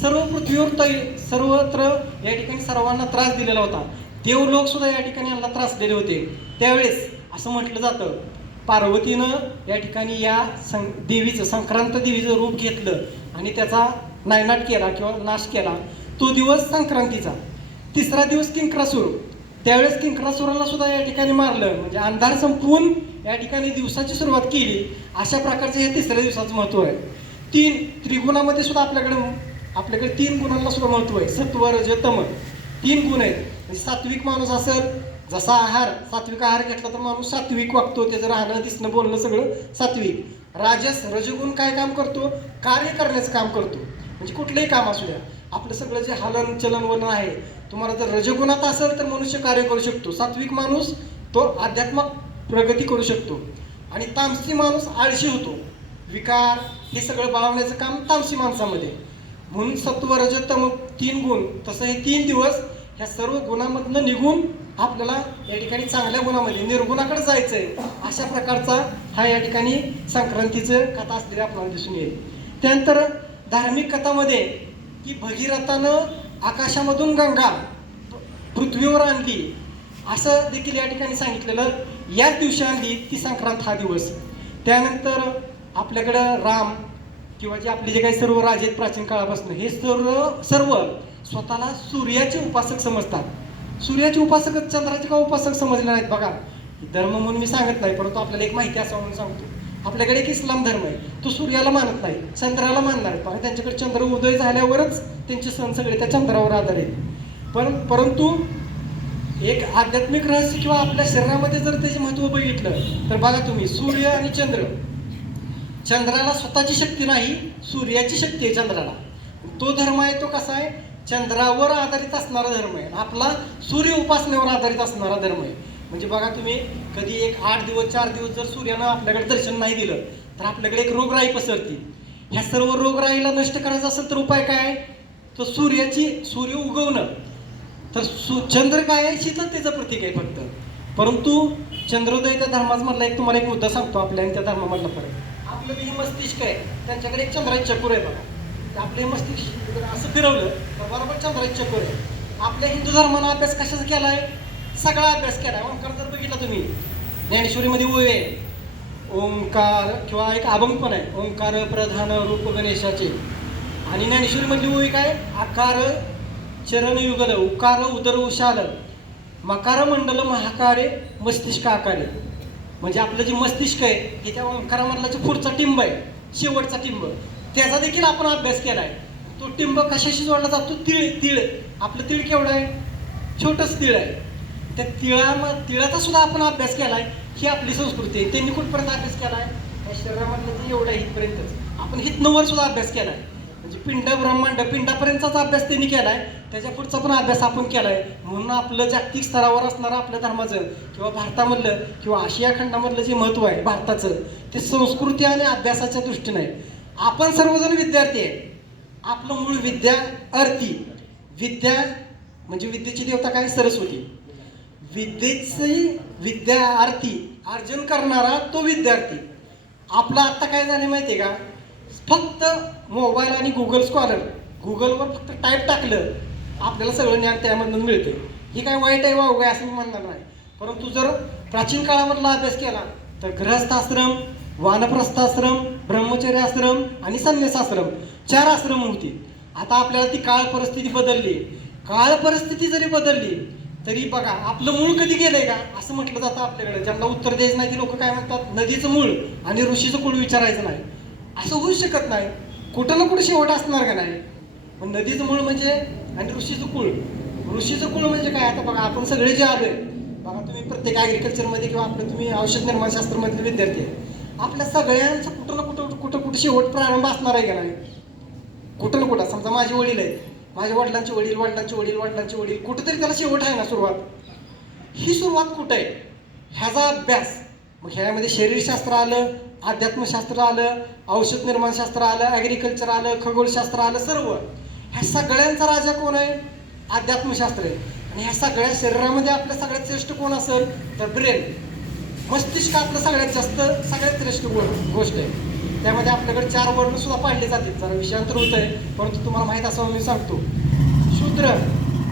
सर्व पृथ्वीवर सर्वत्र या ठिकाणी सर्वांना त्रास दिलेला होता. देवलोक सुद्धा या ठिकाणी यांना त्रासलेले होते. त्यावेळेस असं म्हटलं जातं, पार्वतीनं या ठिकाणी या देवीचं, संक्रांत देवीचं रूप घेतलं आणि त्याचा नायनाट केला किंवा नाश केला. तो दिवस संक्रांतीचा. तिसरा दिवस किंकरासूर. त्यावेळेस किंकरासुराला सुद्धा या ठिकाणी मारलं, म्हणजे अंधार संपवून या ठिकाणी दिवसाची सुरुवात केली. अशा प्रकारचं हे तिसऱ्या दिवसाचं महत्त्व आहे. 3 त्रिगुणामध्ये सुद्धा आपल्याकडे 3 गुणांना सुद्धा महत्त्व आहे. सत्व, रज, तम 3 गुण आहेत. म्हणजे सात्विक माणूस असेल, जसा आहार, सात्विक आहार घेतला तर माणूस सात्विक वागतो, त्याचं राहणं, दिसणं, बोलणं सगळं सात्विक. राजस, रजगुण काय काम करतो? कार्य करण्याचं काम करतो. म्हणजे कुठलंही काम असू द्या, आपलं सगळं जे हलन चलन वलन आहे, तुम्हाला जर रजगुणात असेल तर मनुष्य कार्य करू शकतो. सात्विक माणूस तो आध्यात्मिक प्रगती करू शकतो. आणि तामसी माणूस आळशी होतो. विकार हे सगळं बाळवण्याचं काम तामसी माणसामध्ये. म्हणून सत्व, रज, तम 3 गुण. तसं हे 3 दिवस ह्या सर्व गुणामधनं निघून आपल्याला या ठिकाणी चांगल्या गुणामध्ये, निर्गुणाकडे जायचं आहे. अशा प्रकारचा हा या ठिकाणी संक्रांतीचं कथा असलेली आपल्याला दिसून येईल. त्यानंतर धार्मिक कथामध्ये की भगीरथानं आकाशामधून गंगा पृथ्वीवर आणली, असं देखील या ठिकाणी सांगितलेलं. याच दिवशी आणली ती संक्रांत हा दिवस. त्यानंतर आपल्याकडं राम किंवा जे आपले जे काही सर्व राजे आहेत प्राचीन काळापासून, हे सर्व स्वतःला सूर्याचे उपासक समजतात. सूर्याचे उपासक, चंद्राचे का उपासक समजले नाहीत. बघा, धर्म म्हणून मी सांगत नाही, परंतु आपल्याला एक माहिती असावं म्हणून सांगतो. आपल्याकडे एक इस्लाम धर्म आहे, तो सूर्याला मानत नाही, चंद्राला मानणार आहे. बघा, त्यांच्याकडे चंद्र उदय झाल्यावरच त्यांचे सण सगळे त्या चंद्रावर आधारित. परंतु एक आध्यात्मिक रहस्य किंवा आपल्या शरीरामध्ये जर त्याचे महत्त्व बघितलं तर बघा तुम्ही, सूर्य आणि चंद्राला स्वतःची शक्ती नाही, सूर्याची शक्ती आहे चंद्राला. तो धर्म आहे तो कसा आहे? चंद्रावर आधारित असणारा धर्म आहे. आपला सूर्य उपासनेवर आधारित असणारा धर्म आहे. म्हणजे बघा तुम्ही, कधी एक 8 दिवस 4 दिवस जर सूर्यानं आपल्याकडे दर्शन नाही दिलं तर आपल्याकडे एक रोगराई पसरती. ह्या सर्व रोगराईला नष्ट करायचं असेल तर उपाय काय आहे? तर सूर्य उगवणं. तर चंद्र काय आहे? शीतलतेचं प्रतीक आहे फक्त. परंतु चंद्रोदय त्या धर्मामधला एक तुम्हाला एक मुद्दा सांगतो, आपल्या आणि त्या धर्मामधला फरक. आपलं हे मस्तिष्क आहे, त्यांच्याकडे एक चंद्राची चक्र आहे. बघा, आपले मस्तिष्क असं फिरवलं तर बरोबर चंद्राची चक्र आहे. आपल्या हिंदू धर्मानं अभ्यास कशाचा केला आहे? सगळा अभ्यास केला. ओंकार जर बघितला तुम्ही, ज्ञानेश्वरीमध्ये ओवे आहे, ओंकार किंवा एक अभंग पण आहे, ओंकार प्रधान रूप गणेशाचे. आणि ज्ञानेश्वरीमधली ओवी काय, आकार चरण युगल, उकार उदर उशाल, मकार मंडल महाकारे मस्तिष्क आकारे. म्हणजे आपलं जे मस्तिष्क आहे हे त्या ओंकारामधला जो पुढचा टिंब आहे, शेवटचा टिंब, त्याचा देखील आपण अभ्यास केला आहे. तो टिंब कशाशी जोडला जातो, तीळ. आपलं तीळ केवढं आहे, छोटंच तीळ आहे. त्या तिळाचा सुद्धा आपण अभ्यास केला आहे. ही आपली संस्कृती आहे. त्यांनी कुठपर्यंत अभ्यास केला आहे, त्या शरीरामधलं एवढं आहे इथपर्यंतच. आपण हितनवर सुद्धा अभ्यास केला आहे. म्हणजे पिंड ब्रह्मांड पिंडापर्यंतचाच अभ्यास त्यांनी केला आहे. त्याच्या पुढचा पण अभ्यास आपण केला आहे. म्हणून आपलं जागतिक स्तरावर असणारं आपल्या धर्माचं किंवा भारतामधलं किंवा आशिया खंडामधलं जे महत्त्व आहे भारताचं, ते संस्कृती आणि अभ्यासाच्या दृष्टीने आहे. आपण सर्वजण विद्यार्थी आहे. आपलं मूळ विद्या अर्थी. विद्या म्हणजे विद्येची देवता काय, सरस्वती. विद्या अर्थी, अर्जन करणारा तो विद्यार्थी. आपलं आत्ता काय झालं माहिती आहे का, फक्त मोबाईल आणि गुगल स्कॉलर, गुगलवर फक्त टाईप टाकलं आपल्याला सगळं ज्ञान त्यामधून मिळतं. हे काय वाईट आहे वाव काय असं मी म्हणणार नाही. परंतु जर प्राचीन काळामधला अभ्यास केला तर गृहस्थाश्रम, वानप्रस्थाश्रम, ब्रह्मचर्य आश्रम आणि संन्यासाश्रम 4 आश्रम होती. आता आपल्याला ती काळ परिस्थिती बदलली. काळ परिस्थिती जरी बदलली तरी बघा आपलं मूळ कधी गेलंय का असं म्हटलं जातं आपल्याकडे. ज्यांना उत्तर द्यायचं नाही ती लोक काय म्हणतात, नदीचं मूळ आणि ऋषीचं कुळ विचारायचं नाही. असं होऊच शकत नाही. कुठं ना कुठं शेवट असणार का नाही. पण नदीचं मूळ म्हणजे आणि ऋषीचं कुळ. ऋषीचं कुळ म्हणजे काय, आता बघा आपण सगळे जे आलोय बघा, तुम्ही प्रत्येक ॲग्रिकल्चरमध्ये किंवा आपलं तुम्ही औषध निर्माण शास्त्रामधले विद्यार्थी आहे, आपल्या सगळ्यांचं कुठं ना कुठं शेवट प्रारंभ असणार आहे का नाही. कुठं ना कुठं समजा माझे वडील आहेत, माझ्या वडिलांचे वडील, वडिलांचे वडील, कुठेतरी त्याला शेवट आहे ना, सुरुवात. ही सुरुवात कुठं आहे ह्याचा अभ्यास. मग ह्यामध्ये शरीरशास्त्र आलं, अध्यात्मशास्त्र आलं, औषध निर्माणशास्त्र आलं, ॲग्रिकल्चर आलं, खगोलशास्त्र आलं, सर्व. ह्या सगळ्यांचा राजा कोण आहे, अध्यात्मशास्त्र आहे. आणि ह्या सगळ्या शरीरामध्ये आपल्या सगळ्यात श्रेष्ठ कोण असेल तर ब्रेन, मस्तिष्क आपलं सगळ्यात जास्त सगळ्यात श्रेष्ठ गोष्ट आहे. त्यामध्ये आपल्याकडे 4 वर्ण सुद्धा पाडले जातील. जरा विषयांतर होत आहे परंतु तुम्हाला माहीत असावं मी सांगतो. शूद्र,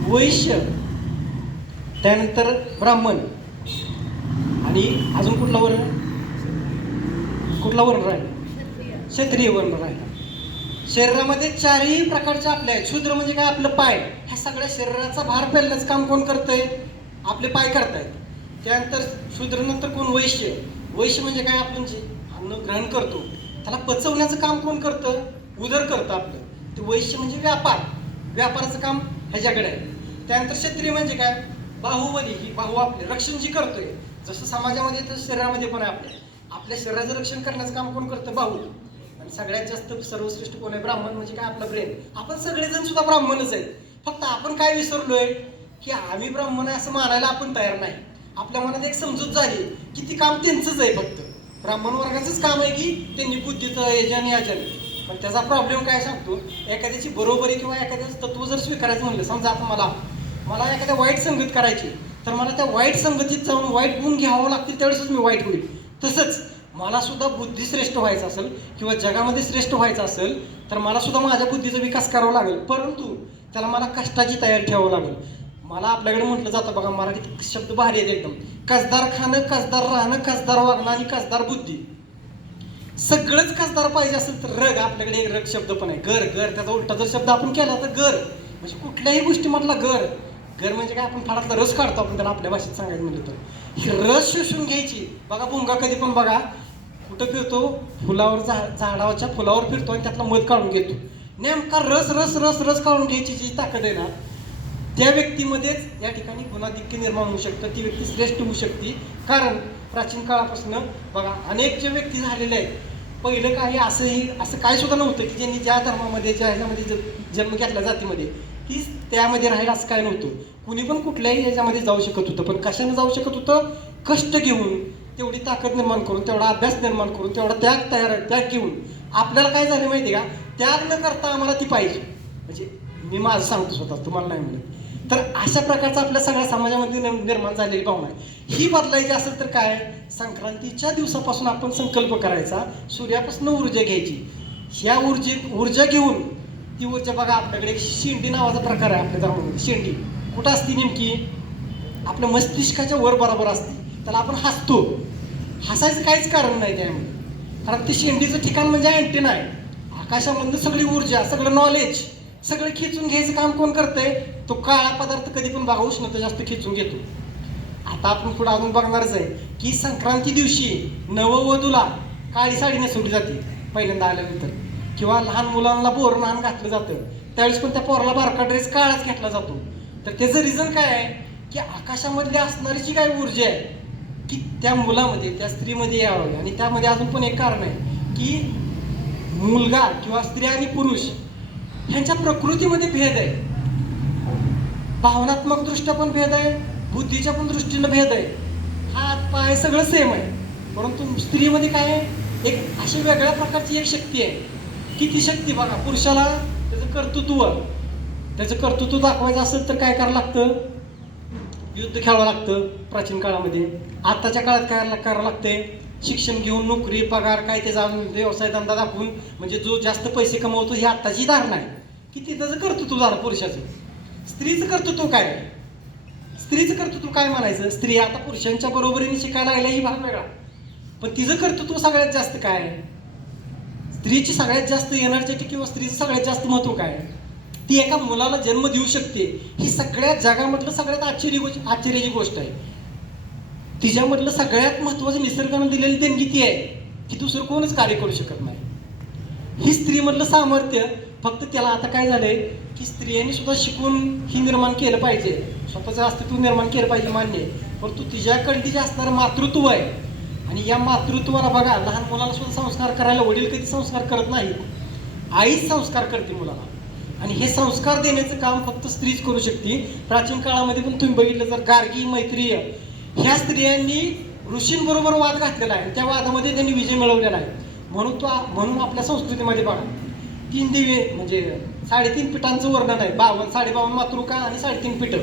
वैश्य, त्यानंतर ब्राह्मण आणि अजून कुठला वर्ण राहिला, क्षत्रिय वर्ण राहिला. शरीरामध्ये 4ही प्रकारचे आपले आहेत. शूद्र म्हणजे काय, आपलं पाय. ह्या सगळ्या शरीराचा भार पेलण्याचं काम कोण करतंय, आपले पाय करतायत. त्यानंतर शूद्रनंतर कोण, वैश्य. वैश्य म्हणजे काय, आपण जे अन्न ग्रहण करतो त्याला पचवण्याचं काम कोण करतं, उदर करतं आपलं. ते वैश्य म्हणजे व्यापाराचं काम ह्याच्याकडे आहे. त्यानंतर क्षत्रिय म्हणजे काय, बाहुबली. ही बाहू आपले रक्षण जी करतोय, जसं समाजामध्ये तसं शरीरामध्ये पण आहे. आपल्या शरीराचं रक्षण करण्याचं काम कोण करतं, बाहू. आणि सगळ्यात जास्त सर्वश्रेष्ठ कोण आहे, ब्राह्मण म्हणजे काय, आपला ब्रेन. आपण सगळेजण सुद्धा ब्राह्मणच आहेत. फक्त आपण काय विसरलोय की आम्ही ब्राह्मण आहे असं मानायला आपण तयार नाही. आपल्या मनात एक समजूत झाली की ती काम त्यांचंच आहे, फक्त ब्राह्मण वर्गाचंच काम आहे की त्यांनी बुद्धीचं याजन. पण त्याचा प्रॉब्लेम काय सांगतो, एखाद्याची बरोबरी किंवा एखाद्याचं तत्व जर स्वीकारायचं म्हणलं, समजा आता मला एखाद्या वाईट संगत करायची तर मला त्या वाईट संगतीत जाऊन वाईट गुण घ्यावं लागतील, त्यावेळेसच मी वाईट होईल. तसंच मला सुद्धा बुद्धी श्रेष्ठ व्हायचं असेल किंवा जगामध्ये श्रेष्ठ व्हायचं असेल तर मला सुद्धा माझ्या बुद्धीचा विकास करावा लागेल. परंतु त्याला मला कष्टाची तयारी ठेवावं लागेल. मला आपल्याकडे म्हटलं जातं बघा, मराठीत शब्द भारी आहेत एकदम, कसदार खाणं, कसदार राहणं, कसदार वागणं आणि कसदार बुद्धी. सगळंच कसदार पाहिजे असेल तर रग, आपल्याकडे एक रग शब्द पण आहे, घर. त्याचा उलटा जर शब्द आपण केला तर घर म्हणजे कुठल्याही गोष्टी म्हटला घर म्हणजे काय, आपण फाडातला रस काढतो आपण त्याला आपल्या भाषेत सांगायचं म्हणलं तर. ही रस शोषून घ्यायची. बघा भुंगा कधी पण बघा कुठं फिरतो, फुलावर, झाडावरच्या फुलावर फिरतो आणि त्यातला मध काढून घेतो. नेमका रस काढून घ्यायची जी ताकद आहे ना, त्या व्यक्तीमध्येच या ठिकाणी गुणाधिक्य निर्माण होऊ शकतं. ती व्यक्ती श्रेष्ठ होऊ शकते. कारण प्राचीन काळापासून बघा अनेक जे व्यक्ती झालेले आहेत, पहिलं काही असं काय सुद्धा नव्हतं की ज्यांनी ज्या धर्मामध्ये ज्या ह्याच्यामध्ये जन्म घेतला जातीमध्ये तीच त्यामध्ये राहील असं काय नव्हतं. कुणी पण कुठल्याही ह्याच्यामध्ये जाऊ शकत होतं. पण कशाने जाऊ शकत होतं, कष्ट घेऊन, तेवढी ताकद निर्माण करून, तेवढा अभ्यास निर्माण करून, तेवढा त्याग घेऊन. आपल्याला काय झालं माहिती आहे का, त्याग न करता आम्हाला ती पाहिजे. म्हणजे मी माझं सांगतो स्वतः, तुम्हाला नाही म्हणत. तर अशा प्रकारचा आपल्या सगळ्या समाजामध्ये निर्माण झालेली भावना आहे. ही बदलायची असेल तर काय, संक्रांतीच्या दिवसापासून आपण संकल्प करायचा, सूर्यापासून ऊर्जा घ्यायची. ह्या ऊर्जा घेऊन ती ऊर्जा बघा, आपल्याकडे एक शेंडी नावाचा प्रकार आहे आपल्या धर्मामध्ये. शेंडी कुठं असते नेमकी, आपल्या मस्तिष्काच्या वर बरोबर असते, त्याला आपण हसतो. हसायचं काहीच कारण नाही त्यामध्ये, कारण ते शेंडीचं ठिकाण म्हणजे अँटेना आहे. आकाशामधलं सगळी ऊर्जा, सगळं नॉलेज, सगळं खिचून घ्यायचं काम कोण करतंय? तो काळा पदार्थ कधी पण बघा उष्णता जास्त खिचून घेतो. आता आपण पुढे अजून बघणारच आहे की संक्रांती दिवशी नववधूला काळी साडी नेसवली जाते पहिल्यांदा आल्यानंतर, किंवा लहान मुलांना बोरनान घातलं जातं, त्यावेळेस पण त्या पोराला बारका ड्रेस काळाच घेतला जातो. तर त्याचं रिझन काय आहे की आकाशामधली असणारी जी काय ऊर्जा आहे की त्या मुलामध्ये, त्या स्त्रीमध्ये यावं. आणि त्यामध्ये अजून पण एक कारण आहे की मुलगा किंवा स्त्री आणि पुरुष ह्यांच्या प्रकृतीमध्ये भेद आहे, भावनात्मक दृष्ट्या पण भेद आहे, बुद्धीच्या पण दृष्टीनं भेद आहे. हात पाय सगळं सेम आहे, परंतु स्त्रीमध्ये काय आहे, एक अशी वेगळ्या प्रकारची एक शक्ती आहे की ती शक्ती बघा, पुरुषाला त्याचं कर्तृत्व दाखवायचं असेल तर काय करावं लागतं? युद्ध खेळावं लागतं प्राचीन काळामध्ये. आताच्या काळात काय करावं लागतंय? शिक्षण घेऊन नोकरी पगार काय त्याचा व्यवसाय धंदा दाखवून, म्हणजे जो जास्त पैसे कमवतो ही आत्ताची धारणा आहे की ती त्याचं कर्तृत्व झालं पुरुषाचं. स्त्रीचं कर्तृत्व काय? स्त्रीचं कर्तृत्व काय म्हणायचं? स्त्री आता पुरुषांच्या बरोबरीने शिकायला लागल्या ही भाग वेगळा, पण तिचं कर्तृत्व सगळ्यात जास्त काय आहे? स्त्रीची सगळ्यात जास्त एनर्जेटिक किंवा स्त्रीचं सगळ्यात जास्त महत्व काय? ती एका मुलाला जन्म देऊ शकते. ही सगळ्यात जगामधलं सगळ्यात आश्चर्याची गोष्ट आहे. तिच्यामधलं सगळ्यात महत्वाचं निसर्गानं दिलेली देणगी ती आहे की दुसरं कोणच कार्य करू शकत नाही. ही स्त्रीमधलं सामर्थ्य फक्त त्याला आता काय झालंय की स्त्रियांनी सुद्धा शिकून ही निर्माण केलं पाहिजे, स्वतःचं अस्तित्व निर्माण केलं पाहिजे, मान्य आहे. परंतु तिच्याकडली जे असणारं मातृत्व आहे, आणि या मातृत्वाला बघा, लहान मुलाला सुद्धा संस्कार करायला वडील कधी संस्कार करत नाही, आईच संस्कार करते मुलाला. आणि हे संस्कार देण्याचं काम फक्त स्त्रीच करू शकते. प्राचीन काळामध्ये पण तुम्ही बघितलं जर गार्गी मैत्रीय ह्या स्त्रियांनी ऋषींबरोबर वाद घातलेला आहे, त्या वादामध्ये त्यांनी विजय मिळवलेला आहे. म्हणून आपल्या संस्कृतीमध्ये बघा 3 दिवे म्हणजे 3.5 पिठांचं वर्णन आहे. 52 मातृका आणि 3.5 पिठं.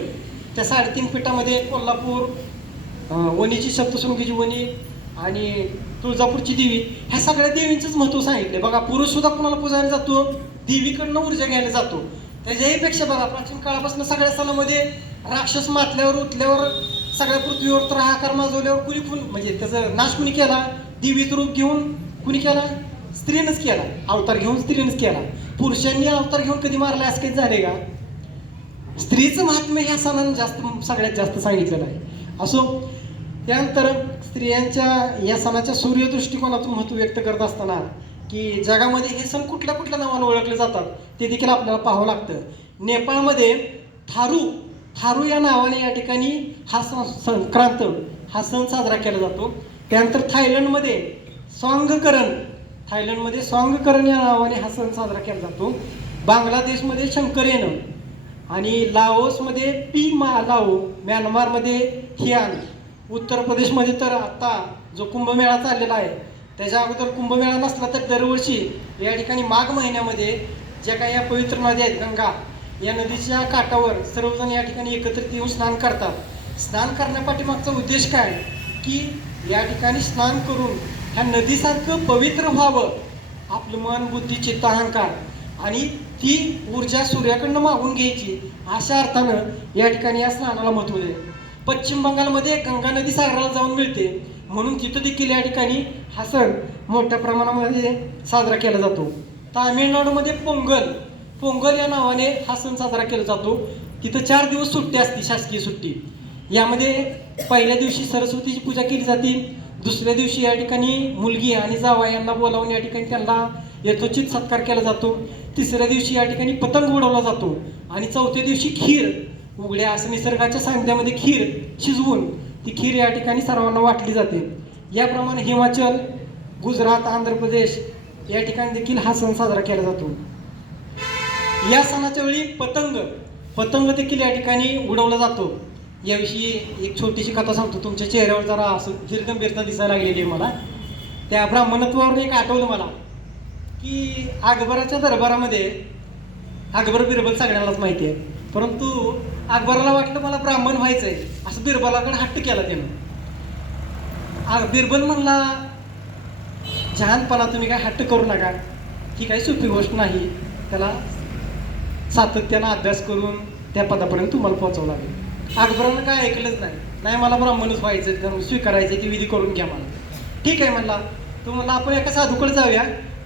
त्या 3.5 पिठामध्ये कोल्हापूर वणीची सप्तशृंगीची वणी आणि तुळजापूरची देवी, ह्या सगळ्या देवींचंच महत्व सांगितलं बघा. पुरुष सुद्धा कुणाला पूजायला जातो? देवीकडनं ऊर्जा घ्यायला जातो. त्याच्याही पेक्षा बघा, प्राचीन काळापासून सगळ्या सणामध्ये राक्षस मातल्यावर उठल्यावर सगळ्या पृथ्वीवर तर हाहाकार माजवल्यावर कुणी म्हणजे त्याचा नाश कुणी केला? देवीचं रूप घेऊन कुणी केला? स्त्रीनंच केला. अवतार घेऊन स्त्रीनंच केला. पुरुषांनी अवतार घेऊन कधी मारला असं काही झाले का? स्त्रीचं महात्म्य ह्या सणानं सगळ्यात जास्त सांगितलेलं आहे. असो, त्यानंतर स्त्रियांच्या या सणाच्या सूर्य दृष्टिकोनातून महत्व व्यक्त करत असताना की जगामध्ये हे सण कुठल्या कुठल्या नावाने ओळखले जातात ते देखील आपल्याला पाहावं लागतं. नेपाळमध्ये थारू या नावाने या ठिकाणी हा संक्रांत हा सण साजरा केला जातो. त्यानंतर थायलंडमध्ये स्वांगकरण या नावाने हा सण साजरा केला जातो. बांगलादेशमध्ये शंकरेन आणि लाओसमध्ये पी लाओ, म्यानमारमध्ये हियान, उत्तर प्रदेशमध्ये तर आता जो कुंभमेळा चाललेला आहे त्याच्या अगोदर कुंभमेळा नसला तर दरवर्षी या ठिकाणी माघ महिन्यामध्ये ज्या काही या पवित्र नद्या आहेत, गंगा या नदीच्या काठावर सर्वजण या ठिकाणी एकत्रित येऊन स्नान करतात. स्नान करण्यापाठीमागचा उद्देश काय की या ठिकाणी स्नान करून ह्या नदीसारखं पवित्र व्हावं आपलं मन, बुद्धी, चित्त, अहंकार, आणि ती ऊर्जा सूर्याकडनं मागून घ्यायची, अशा अर्थानं या ठिकाणी या स्नानाला महत्त्व आहे. पश्चिम बंगालमध्ये गंगा नदी सागराला जाऊन मिळते, म्हणून तिथं देखील या ठिकाणी हा सण मोठ्या प्रमाणामध्ये साजरा केला जातो. तामिळनाडूमध्ये पोंगल या नावाने हा सण साजरा केला जातो. तिथं 4 दिवस सुट्टी असते, शासकीय सुट्टी. यामध्ये पहिल्या दिवशी सरस्वतीची पूजा केली जाते, दुसऱ्या दिवशी या ठिकाणी मुलगी आणि जावई यांना बोलावून या ठिकाणी त्यांना यथोचित सत्कार केला जातो, तिसऱ्या दिवशी या ठिकाणी पतंग उडवला जातो, आणि चौथ्या दिवशी खीर, उघड्या असं निसर्गाच्या सानिध्यामध्ये खीर शिजवून ती खीर या ठिकाणी सर्वांना वाटली जाते. याप्रमाणे हिमाचल, गुजरात, आंध्र प्रदेश या ठिकाणी देखील हा सण साजरा केला जातो. या सणाच्या वेळी पतंग देखील या ठिकाणी उडवला जातो. याविषयी एक छोटीशी कथा सांगतो. तुमच्या चेहऱ्यावर जरा असं हिरकंबिरता दिसायला लागलेली आहे मला. त्या ब्राह्मणत्वावरून एक आठवलं मला की अकबराच्या दरबारामध्ये, अकबर बिरबल सगळ्यांनाच माहिती आहे, परंतु अकबराला वाटलं मला ब्राह्मण व्हायचं आहे, असं बिरबलाकडे हट्ट केला त्यानं. बिरबल म्हणला, जहानपणा तुम्ही काय हट्ट करू नका, ही काही सोपी गोष्ट नाही, त्याला सातत्यानं अभ्यास करून त्या पदापर्यंत तुम्हाला पोहोचावं लागेल. अकबरानं काय ऐकलंच नाही, नाही मला ब्राह्मणच व्हायचं, तर स्वीकारायचं, ती विधी करून घ्या मला. ठीक आहे म्हणला. तो म्हणला आपण एका साधूकडे जाऊया,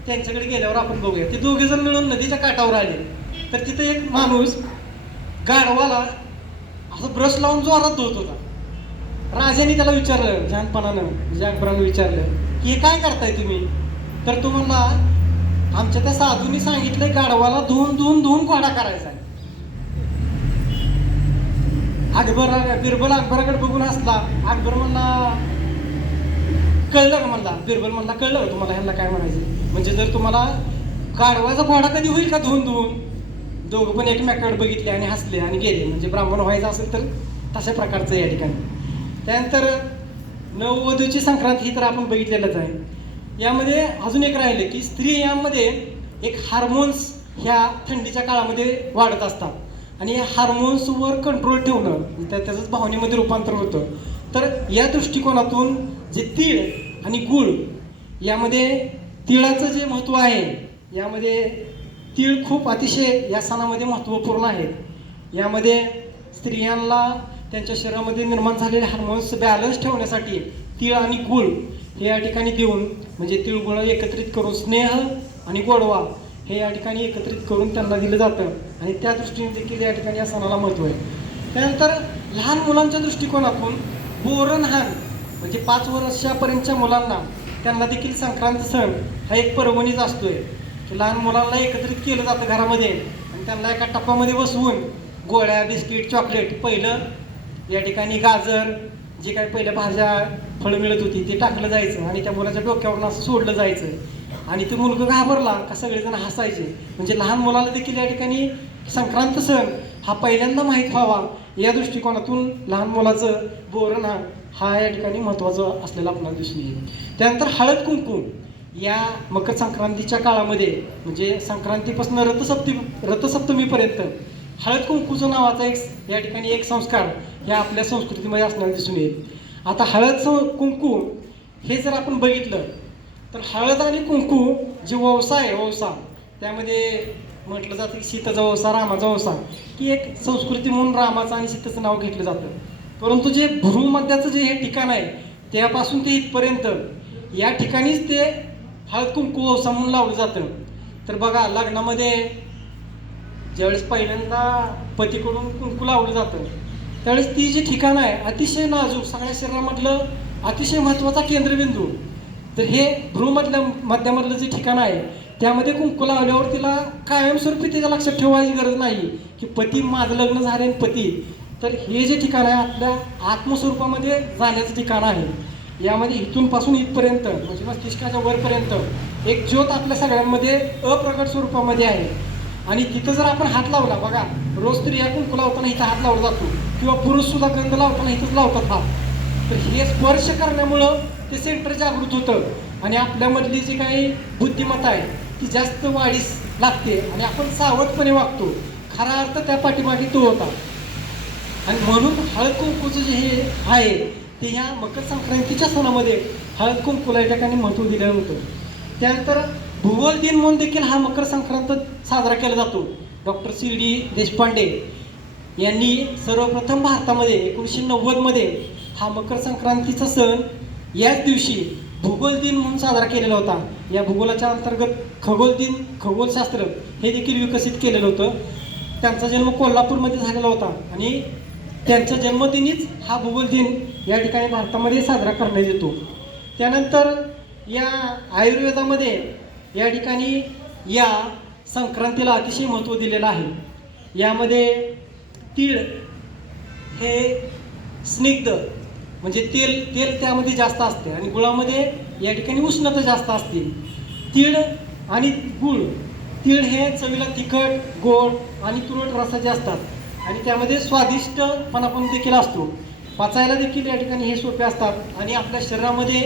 त्यांच्याकडे गेल्यावर आपण बघूया. ते दोघे जण मिळून नदीच्या काठावर आले. तर तिथं एक माणूस गाढवाला असं ब्रश लावून जोरात धुत होता. राजाने त्याला विचारलं, जानपणानं म्हणजे अकबरानं विचारलं की हे काय करताय तुम्ही? तर तो म्हणला आमच्या त्या साधूंनी सांगितलं गाढवाला धुवून धुवून धुवून घोडा करायचा आहे. बिरबल अकबराकडे बघून असला. अकबर म्हणला कळलं का? म्हणला बिरबल म्हणला कळलं का तुम्हाला ह्यांना काय म्हणायचं? म्हणजे जर तुम्हाला गाढवाचा घोडा कधी होईल का धुवून धुवून? दोघं पण एकमेकाकडे बघितले आणि हसले आणि गेले. म्हणजे ब्राह्मण व्हायचं असेल तर तशा प्रकारचं या ठिकाणी. त्यानंतर नववधूची संक्रांत ही तर आपण बघितलेलंच आहे. यामध्ये अजून एक राहिलं की स्त्रियांमध्ये एक हार्मोन्स ह्या थंडीच्या काळामध्ये वाढत असतात आणि या हार्मोन्सवर कंट्रोल ठेवणं त्याचंच भावनेमध्ये रूपांतर होतं. तर या दृष्टिकोनातून जे तीळ आणि गूळ यामध्ये तिळाचं जे महत्त्व आहे, यामध्ये तीळ खूप अतिशय या सणामध्ये महत्त्वपूर्ण आहेत. यामध्ये स्त्रियांना त्यांच्या शरीरामध्ये निर्माण झालेले हार्मोन्स बॅलन्स ठेवण्यासाठी तीळ आणि गूळ हे या ठिकाणी देऊन, म्हणजे तिळगुळ एकत्रित करून स्नेह आणि गोडवा हे या ठिकाणी एकत्रित करून त्यांना दिलं जातं आणि त्या दृष्टीने देखील या ठिकाणी या सणाला महत्त्व आहे. त्यानंतर लहान मुलांच्या दृष्टिकोनातून बोरणहाण म्हणजे 5 वर्षापर्यंतच्या मुलांना त्यांना देखील संक्रांत सण हा एक पर्वणीच असतोय की लहान मुलांना एकत्रित केलं जातं घरामध्ये आणि त्यांना एका टप्प्यामध्ये बसवून गोळ्या, बिस्किट, चॉकलेट, पहिलं या ठिकाणी गाजर जे काही पहिल्या भाज्या फळं मिळत होती ते टाकलं जायचं आणि त्या मुलाच्या डोक्यावरून असं सोडलं जायचं आणि ते मुलगा घाबरला का सगळेजण हसायचे. म्हणजे लहान मुलाला देखील या ठिकाणी संक्रांत सण हा पहिल्यांदा माहीत व्हावा या दृष्टिकोनातून लहान मुलाचं बोरणहाण हा या ठिकाणी महत्त्वाचं असलेला आपल्याला दिसून येईल. त्यानंतर हळद कुंकू या मकर संक्रांतीच्या काळामध्ये म्हणजे संक्रांतीपासून रथसप्तमीपर्यंत हळद कुंकूचं नावाचा एक या ठिकाणी एक संस्कार या आपल्या संस्कृतीमध्ये असणारा दिसून येईल. आता हळद कुंकू हे जर आपण बघितलं तर हळद आणि कुंकू जे व्यवसाय त्यामध्ये म्हटलं जातं की सीतेचा वंसा, रामाचा वंसा, की एक संस्कृती म्हणून रामाचं आणि सीतेचं नाव घेतलं जातं. परंतु जे भ्रूमध्याचं जे हे ठिकाण आहे त्यापासून ते इथपर्यंत या ठिकाणीच ते हळद कुंकू वंसा म्हणून लावलं जातं. तर बघा लग्नामध्ये ज्यावेळेस पहिल्यांदा पतीकडून कुंकू लावलं जातं त्यावेळेस ती जी ठिकाण आहे अतिशय नाजूक, सगळ्या शरीरामधलं अतिशय महत्त्वाचा केंद्रबिंदू. तर हे मध्यामधलं जे ठिकाण आहे त्यामध्ये कुंकू लावल्यावर तिला कायमस्वरूपी त्याच्या लक्षात ठेवायची गरज नाही की पती माझं लग्न झाले आणि पती. तर हे जे ठिकाण आहे आपल्या आत्मस्वरूपामध्ये जाण्याचं ठिकाण आहे. यामध्ये इथूनपासून इथपर्यंत म्हणजे मस्तिष्काच्या वरपर्यंत एक ज्योत आपल्या सगळ्यांमध्ये अप्रकट स्वरूपामध्ये आहे आणि तिथं जर आपण हात लावला, बघा रोज स्त्रिया कुंकू लावताना इथं हात लावला जातो किंवा पुरुष सुद्धा गंध लावताना इथंच लावतात हात. तर हे स्पर्श करण्यामुळं ते सेंटर जागृत होतं आणि आपल्यामधली जी काही बुद्धिमत्ता आहे ती जास्त वाढीस लागते आणि आपण सावधपणे वागतो. खरा अर्थ त्या पाठीमागे तो होता. आणि म्हणून हळद कुंकूचं जे हे आहे ते ह्या मकर संक्रांतीच्या सणामध्ये हळद कुंकूला या ठिकाणी महत्त्व दिलं होतं. त्यानंतर भूगोल दिन म्हणून देखील हा मकर संक्रांत साजरा केला जातो. Doctor C.D. देशपांडे यांनी सर्वप्रथम भारतामध्ये 1990मध्ये हा मकर संक्रांतीचा सण याच दिवशी भूगोल दिन म्हणून साजरा केलेला होता. या भूगोलाच्या अंतर्गत खगोलशास्त्र हे देखील विकसित केलेलं होतं. त्यांचा जन्म कोल्हापूरमध्ये झालेला होता आणि त्यांच्या जन्मदिनीच हा भूगोल दिन या ठिकाणी भारतामध्ये साजरा करण्यात येतो. त्यानंतर या आयुर्वेदामध्ये या ठिकाणी या संक्रांतीला अतिशय महत्त्व दिलेलं आहे. यामध्ये तीळ हे स्निग्ध म्हणजे तेल त्यामध्ये जास्त असते आणि गुळामध्ये या ठिकाणी उष्णता जास्त असते. तीळ आणि गूळ, तीळ हे चवीला तिखट, गोड आणि तुरट रसाचे असतात आणि त्यामध्ये स्वादिष्टपणा पण देखील असतो. पचायला देखील या ठिकाणी हे सोपे असतात आणि आपल्या शरीरामध्ये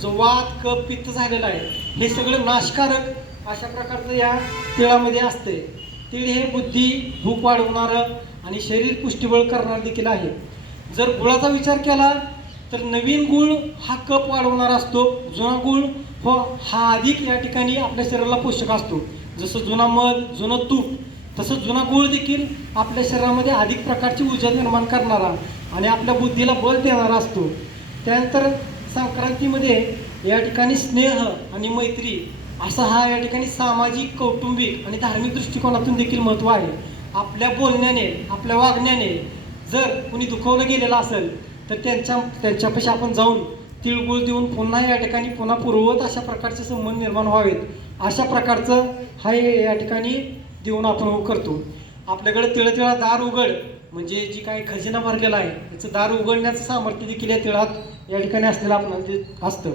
जो वात, कफ, पित्त झालेला आहे हे सगळं नाशकारक अशा प्रकारचं या तिळामध्ये असते. तीळ हे बुद्धी, भूक वाढवणारं आणि शरीर पुष्टिबळ करणारं देखील आहे. जर गुळाचा विचार केला तर नवीन गुळ हा कफ वाढवणारा असतो. जुना गुळ हा अधिक या ठिकाणी आपल्या शरीराला पोषक असतो. जसं जुना मध, जुनं तूप तसंच जुना गूळ देखील आपल्या शरीरामध्ये अधिक प्रकारची ऊर्जा निर्माण करणारा आणि आपल्या बुद्धीला बल देणारा असतो. त्यानंतर संक्रांतीमध्ये या ठिकाणी स्नेह आणि मैत्री असा हा या ठिकाणी सामाजिक, कौटुंबिक आणि धार्मिक दृष्टिकोनातून देखील महत्त्व आहे. आपल्या बोलण्याने, आपल्या वागण्याने जर कुणी दुखवलं गेलेलं असेल तर त्यांच्यापाशी आपण जाऊन तिळगुळ देऊन पुन्हा या ठिकाणी पुन्हा पूर्ववत अशा प्रकारचे संबंध निर्माण व्हावेत, अशा प्रकारचं हा या ठिकाणी देऊन आपण करतो. आपल्याकडे तिळा दार उघड म्हणजे जी काही खजिना भरलेला आहे याचं दार उघडण्याचं सामर्थ्य देखील या तिळात या ठिकाणी असलेलं आपल्याला असतं.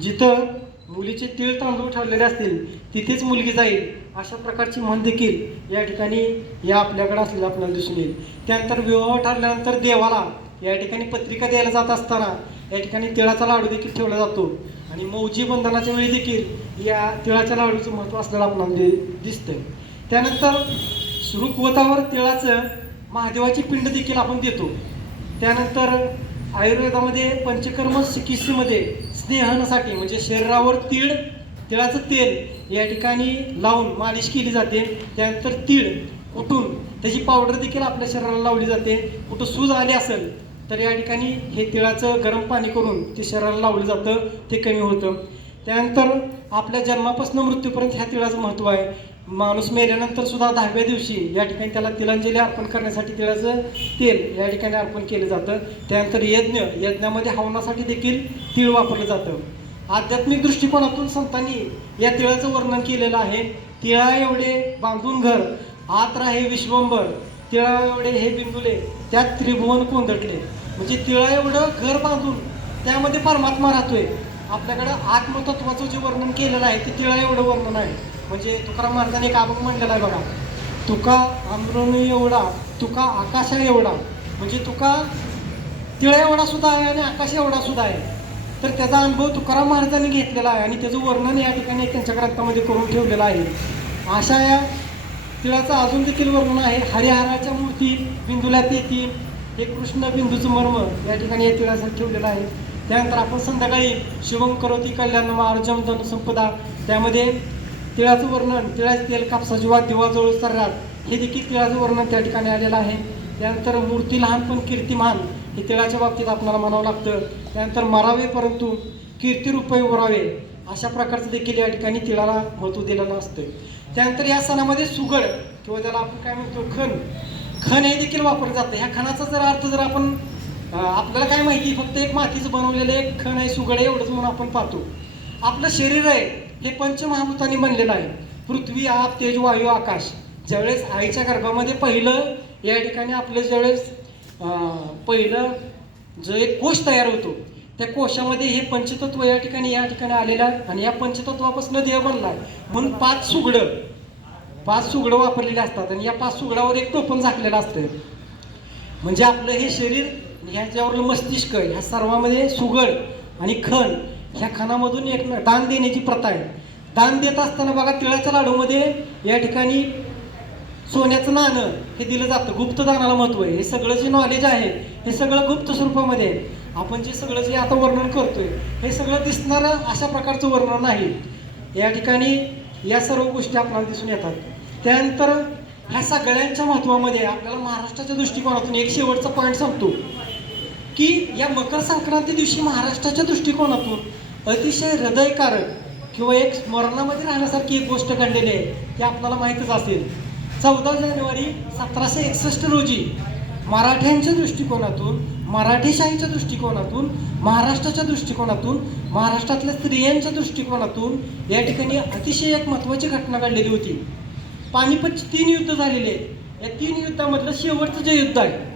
जिथं मुलीचे तीळ तांदूळ ठरलेले असतील तिथेच मुलगी जाईल, अशा प्रकारची म्हण देखील या ठिकाणी या आपल्याकडे असलेलं आपल्याला दिसून येईल. त्यानंतर विवाह ठरल्यानंतर देवाला या ठिकाणी पत्रिका द्यायला जात असताना या ठिकाणी तिळाचा लाडू देखील ठेवला जातो आणि मौजी बंधनाच्या वेळी देखील या तिळाच्या लाडूचं महत्त्व असलेलं आपल्याला दिसतं. त्यानंतर रुखवतावर तिळाचं महादेवाची पिंड देखील आपण देतो. त्यानंतर आयुर्वेदामध्ये पंचकर्म चिकित्सेमध्ये स्नेहनासाठी म्हणजे शरीरावर तिळाचं तेल या ठिकाणी लावून मालिश केली जाते. त्यानंतर तीळ कुटून त्याची पावडर देखील आपल्या शरीराला लावली जाते. कुठं सूज आली असेल तर या ठिकाणी हे तिळाचं गरम पाणी करून ते शरीराला लावलं जातं, ते कमी होतं. त्यानंतर आपल्या जन्मापासून मृत्यूपर्यंत ह्या तिळाचं महत्त्व आहे. माणूस मेल्यानंतर सुद्धा 10व्या दिवशी या ठिकाणी त्याला तिलांजली अर्पण करण्यासाठी तिळाचं तेल या ठिकाणी अर्पण केलं जातं. त्यानंतर यज्ञामध्ये हवनासाठी देखील तीळ वापरलं जातं. आध्यात्मिक दृष्टिकोनातून संतांनी या तिळाचं वर्णन केलेलं आहे. तिळा एवढे बांधून घर आत राहे विश्वंभर, तिळा एवढे हे बिंदुले त्यात त्रिभुवन कोंदटले. म्हणजे तिळा एवढं घर बांधून त्यामध्ये परमात्मा राहतोय. आपल्याकडं आत्मतत्वाचं जे वर्णन केलेलं आहे ते तिळा एवढं वर्णन आहे. म्हणजे तुकाराम महाराजांनी एक अभंग म्हणलेला आहे बघा, तुका आंध्रण एवढा, तुका आकाशा एवढा. म्हणजे तुका तिळा एवढा सुद्धा आहे आणि आकाश एवढा सुद्धा आहे. तर त्याचा अनुभव तुकाराम महाराजांनी घेतलेला आहे आणि त्याचं वर्णन या ठिकाणी त्यांच्या ग्रंथामध्ये करून ठेवलेलं आहे. अशा या तिळाचं अजून देखील वर्णन आहे. हरिहराच्या मूर्ती बिंदुल्यात येतील, हे कृष्ण बिंदूचं मर्म या ठिकाणी या तिळासाठी ठेवलेलं आहे. त्यानंतर आपण संध्याकाळी शिवम करोती कल्याण आर्जम धन संपदा, त्यामध्ये तिळाचं वर्णन, तिळाचे तेल कापसाची वात दिवा जळू सर्रात, हे देखील तिळाचं वर्णन त्या ठिकाणी आलेलं आहे. त्यानंतर मूर्ती लहान पण कीर्तिमान हे तिळाच्या बाबतीत आपल्याला म्हणावं लागतं. त्यानंतर मरावे परंतु कीर्ती रुपये उरावे, अशा प्रकारचं देखील या ठिकाणी तिळाला महत्त्व दिलेलं असतं. त्यानंतर या सणामध्ये सुगड किंवा त्याला आपण काय म्हणतो खण हे देखील वापरलं जातं. ह्या खणाचा जर अर्थ जर आपण आपल्याला काय माहिती, फक्त एक मातीचं बनवलेलं एक खण आहे, सुगड आहे एवढंच म्हणून आपण पाहतो. आपलं शरीर आहे हे पंचमहाभूतांनी बनलेलं आहे. पृथ्वी, आप, तेज, वायू, आकाश. ज्यावेळेस आईच्या गर्भामध्ये पहिलं या ठिकाणी आपलं ज्यावेळेस पहिलं जो एक कोश तयार होतो त्या कोशामध्ये हे पंचतत्व या ठिकाणी आलेलं आहे आणि या पंचतत्वापासून देह बनला आहे. म्हणून 5 सुगडं वापरलेले असतात आणि या 5 सुगडावर एक टोपण झाकलेलं असतं. म्हणजे आपलं हे शरीर ह्याच्यावरलं मस्तिष्क ह्या सर्वामध्ये सुगड आणि खण, ह्या खणामधून एक दान देण्याची प्रथा आहे. दान देत असताना बघा तिळाच्या लाडूमध्ये या ठिकाणी सोन्याचं नाणं हे दिलं जातं. गुप्त दानाला महत्त्व आहे. हे सगळं जे नॉलेज आहे हे सगळं गुप्त स्वरूपामध्ये आहे. आपण जे सगळं जे आता वर्णन करतोय हे सगळं दिसणारं अशा प्रकारचं वर्णन नाही. या ठिकाणी या सर्व गोष्टी आपल्याला दिसून येतात. त्यानंतर ह्या सगळ्यांच्या महत्त्वामध्ये आपल्याला महाराष्ट्राच्या दृष्टिकोनातून एक शेवटचा पॉईंट सांगतो की या मकर संक्रांती दिवशी महाराष्ट्राच्या दृष्टिकोनातून अतिशय हृदयकारक किंवा एक स्मरणामध्ये राहण्यासारखी एक गोष्ट घडलेली आहे, ती आपल्याला माहीतच असेल. 14 जानेवारी 1761 रोजी मराठ्यांच्या दृष्टिकोनातून, मराठीशाहीच्या दृष्टिकोनातून, महाराष्ट्राच्या दृष्टिकोनातून, महाराष्ट्रातल्या स्त्रियांच्या दृष्टिकोनातून या ठिकाणी अतिशय एक महत्त्वाची घटना घडलेली होती. पानिपतची 3 युद्ध झालेले आहेत. या 3 युद्धामधलं शेवटचं जे युद्ध आहे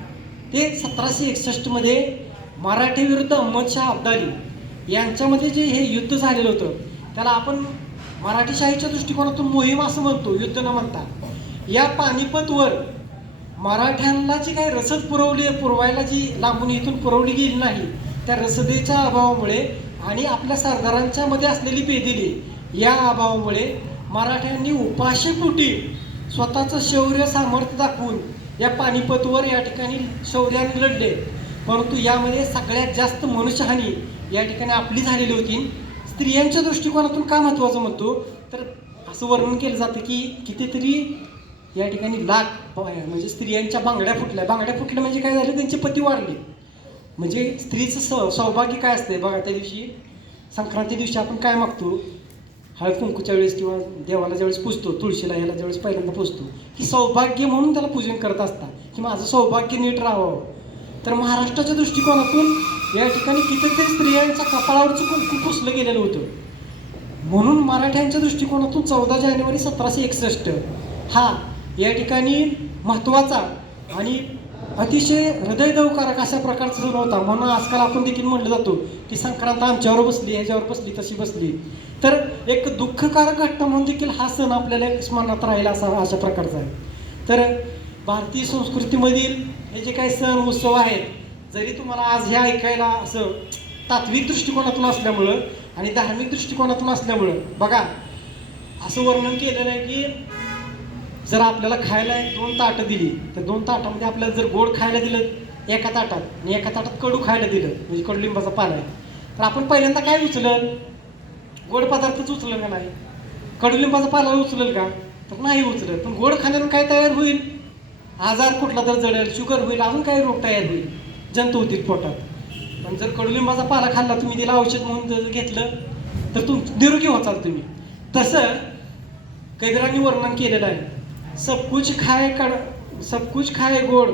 ते 1761 मध्ये मराठी विरुद्ध अहमदशाह अब्दाली यांच्यामध्ये जे हे युद्ध झालेलं होतं त्याला आपण मराठीशाहीच्या दृष्टिकोनातून मोहीम असं म्हणतो, युद्ध न म्हणता. या पानिपतवर मराठ्यांना जी काही रसद पुरवायला जी लांबून इथून पुरवली गेली नाही, त्या रसदेच्या अभावामुळे आणि आपल्या सरदारांच्या मध्ये असलेली पेदिली या अभावामुळे मराठ्यांनी उपाशीपोटी स्वतःचं शौर्य सामर्थ्य दाखवून या पानिपतवर या ठिकाणी शौर्याने लढले. परंतु यामध्ये सगळ्यात जास्त मनुष्यहानी या ठिकाणी आपली झालेली होती. स्त्रियांच्या दृष्टिकोनातून का महत्त्वाचं म्हणतो तर असं वर्णन केलं जातं की कितीतरी या ठिकाणी लाख म्हणजे स्त्रियांच्या बांगड्या फुटल्या म्हणजे काय झालं, त्यांचे पती वारले. म्हणजे स्त्रीचं सौभाग्य काय असते बघा. त्या दिवशी संक्रांती दिवशी आपण काय मागतो, हळद कुंकूच्या वेळेस किंवा देवाला ज्यावेळेस पुजतो, तुळशीला याला ज्यावेळेस पहिल्यांदा पुजतो, की सौभाग्य म्हणून त्याला पूजन करत असतात की माझं सौभाग्य नीट राहावं. तर महाराष्ट्राच्या दृष्टिकोनातून या ठिकाणी कितीतरी स्त्रियांच्या कपाळावरचं कुंकू पुसलं गेलेलं होतं. म्हणून मराठ्यांच्या दृष्टिकोनातून 14 जानेवारी 1761 हा या ठिकाणी महत्त्वाचा आणि अतिशय हृदयद्रवकारक अशा प्रकारचा सण होता. म्हणून आजकाल आपण देखील म्हटलं जातो की संक्रांत आमच्यावर बसली, ह्याच्यावर बसली, तशी बसली. तर एक दुःखकारक घटना म्हणून देखील हा सण आपल्याला स्मरणात राहिला अशा प्रकारचा आहे. तर भारतीय संस्कृतीमधील हे जे काही सण उत्सव आहेत, जरी तुम्हाला आज हे ऐकायला असं तात्विक दृष्टिकोनातून असल्यामुळं आणि धार्मिक दृष्टिकोनातून असल्यामुळं बघा असं वर्णन केलेलं आहे की जर आपल्याला खायला 2 ताटं दिली तर 2 ताटामध्ये आपल्याला जर गोड खायला दिलं एका ताटात आणि एका ताटात कडू खायला दिलं म्हणजे कडुलिंबाचा पाला आहे, तर आपण पहिल्यांदा काय उचलल, गोड पदार्थच उचलल का नाही, कडुलिंबाचा पाला उचलल का, तर नाही उचलत. पण गोड खाण्यातून काय तयार होईल, आजार कुठला तर जळेल, शुगर होईल, अजून काही रोग तयार होईल, जंतू होतील पोटात. पण जर कडुलिंबाचा पाला खाल्ला, तुम्ही तिला औषध म्हणून जर घेतलं तर निरोगी होचाल तुम्ही. तसं कबीरांनी वर्णन केलेलं आहे, सब कुछ खाए गोड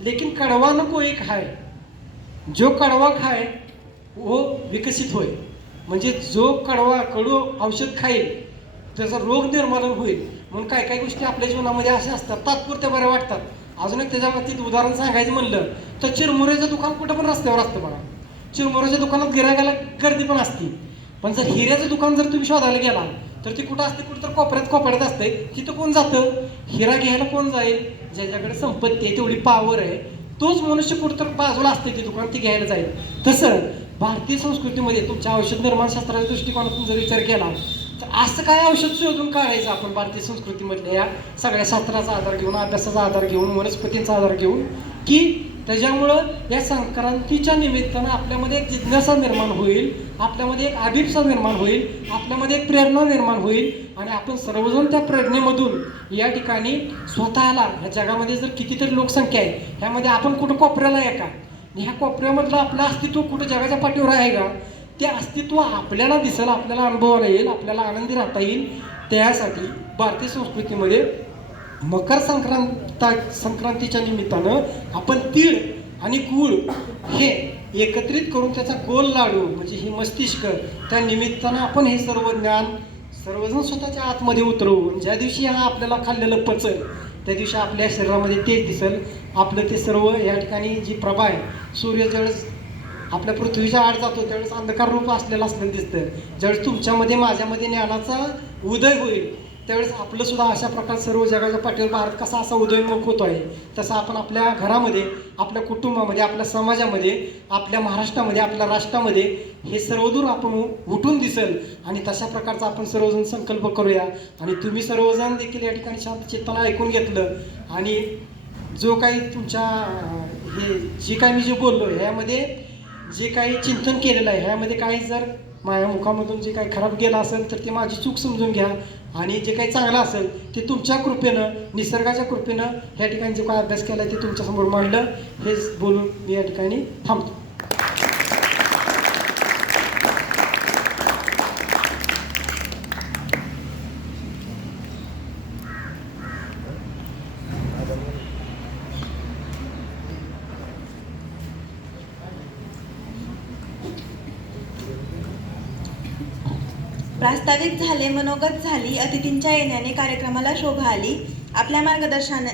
लेकिन कड़वा न कोई खाए, जो कड़वा खाए वो विकसित होय. म्हणजे जो कडू औषध खाईल त्याचा रोग निर्मूलन होईल. म्हणून काय काही गोष्टी आपल्या जीवनामध्ये अशा असतात तात्पुरत्या बऱ्या वाटतात. अजून एक त्याच्या बाबतीत उदाहरण सांगायचं म्हणलं तर चिरमुऱ्याचं दुकान कुठं पण रस्त्यावर असतं बघा. चिरमुऱ्याच्या दुकानात गिरायकाला गर्दी पण असते. पण जर हिऱ्याचं दुकान जर तुम्ही शोधायला गेला तर ते कुठं असते, कुठं तर कोपऱ्यात असते. तिथं कोण जातं, हिरा घ्यायला कोण जाईल, ज्याच्याकडे संपत्ती आहे, तेवढी पावर आहे, तोच मनुष्य कुठं तर बाजूला असते ते दुकान, ती घ्यायला जाईल. तसं भारतीय संस्कृतीमध्ये तुमच्या औषध निर्माणशास्त्राच्या दृष्टिकोनातून जर विचार केला तर असं काय औषध शोधून काढायचं आपण भारतीय संस्कृतीमधल्या या सगळ्या शास्त्राचा आधार घेऊन, अभ्यासाचा आधार घेऊन, वनस्पतींचा आधार घेऊन, की त्याच्यामुळं या संक्रांतीच्या निमित्तानं आपल्यामध्ये एक जिज्ञासा निर्माण होईल, आपल्यामध्ये एक अभिप्सा निर्माण होईल, आपल्यामध्ये एक प्रेरणा निर्माण होईल आणि आपण सर्वजण त्या प्रेरणेमधून या ठिकाणी स्वतःला ह्या जगामध्ये जर कितीतरी लोकसंख्या आहे, ह्यामध्ये आपण कुठं कोपऱ्याला आहे का, ह्या कोपऱ्यामधलं आपलं अस्तित्व कुठं जगाच्या पाठीवर आहे का, ते अस्तित्व आपल्याला दिसेल, आपल्याला अनुभवायला येईल, आपल्याला आनंदी राहता येईल. त्यासाठी भारतीय संस्कृतीमध्ये मकर संक्रांतीच्या निमित्तानं आपण तीळ आणि गूळ हे एकत्रित करून त्याचा गोल लाडू म्हणजे ही मस्तिष्क, त्या निमित्तानं आपण हे सर्व ज्ञान सर्वजण स्वतःच्या आतमध्ये उतरवून ज्या दिवशी हा आपल्याला खाल्लेलं पचल त्या दिवशी आपल्या शरीरामध्ये तेच दिसेल. आपलं ते सर्व या ठिकाणी जी प्रभा आहे, सूर्य ज्यावेळेस आपल्या पृथ्वीच्या आड जातो त्यावेळेस अंधकार रूप असलेलं दिसतं. ज्यावेळेस तुमच्यामध्ये माझ्यामध्ये ज्ञानाचा उदय होईल त्यावेळेस आपलं सुद्धा अशा प्रकारे सर्व जगाच्या पाठीवर भारत कसा असा उदयोन्मुख होतो आहे तसं आपण आपल्या घरामध्ये, आपल्या कुटुंबामध्ये, आपल्या समाजामध्ये, आपल्या महाराष्ट्रामध्ये, आपल्या राष्ट्रामध्ये हे सर्वदूर आपण उठून दिसेल. आणि तशा प्रकारचा आपण सर्वजण संकल्प करूया. आणि तुम्ही सर्वजण देखील या ठिकाणी शांत चित्तानं ऐकून घेतलं आणि जो काही तुमच्या हे जे काही मी जे बोललो ह्यामध्ये जे काही चिंतन केलेलं आहे ह्यामध्ये काही जर माझ्या मुखामधून जे काही खराब गेलं असेल तर ती माझी चूक समजून घ्या. आणि जे काही चांगलं असेल ते तुमच्या कृपेनं, निसर्गाच्या कृपेनं ह्या ठिकाणी जो काय अभ्यास केला आहे ते तुमच्यासमोर मांडलं. हेच बोलून मी या ठिकाणी थांबतो. प्रास्ताविक झाले, मनोगत झाली, अतिथींच्या येण्याने कार्यक्रमाला शोभा आली. आपल्या मार्गदर्शनाने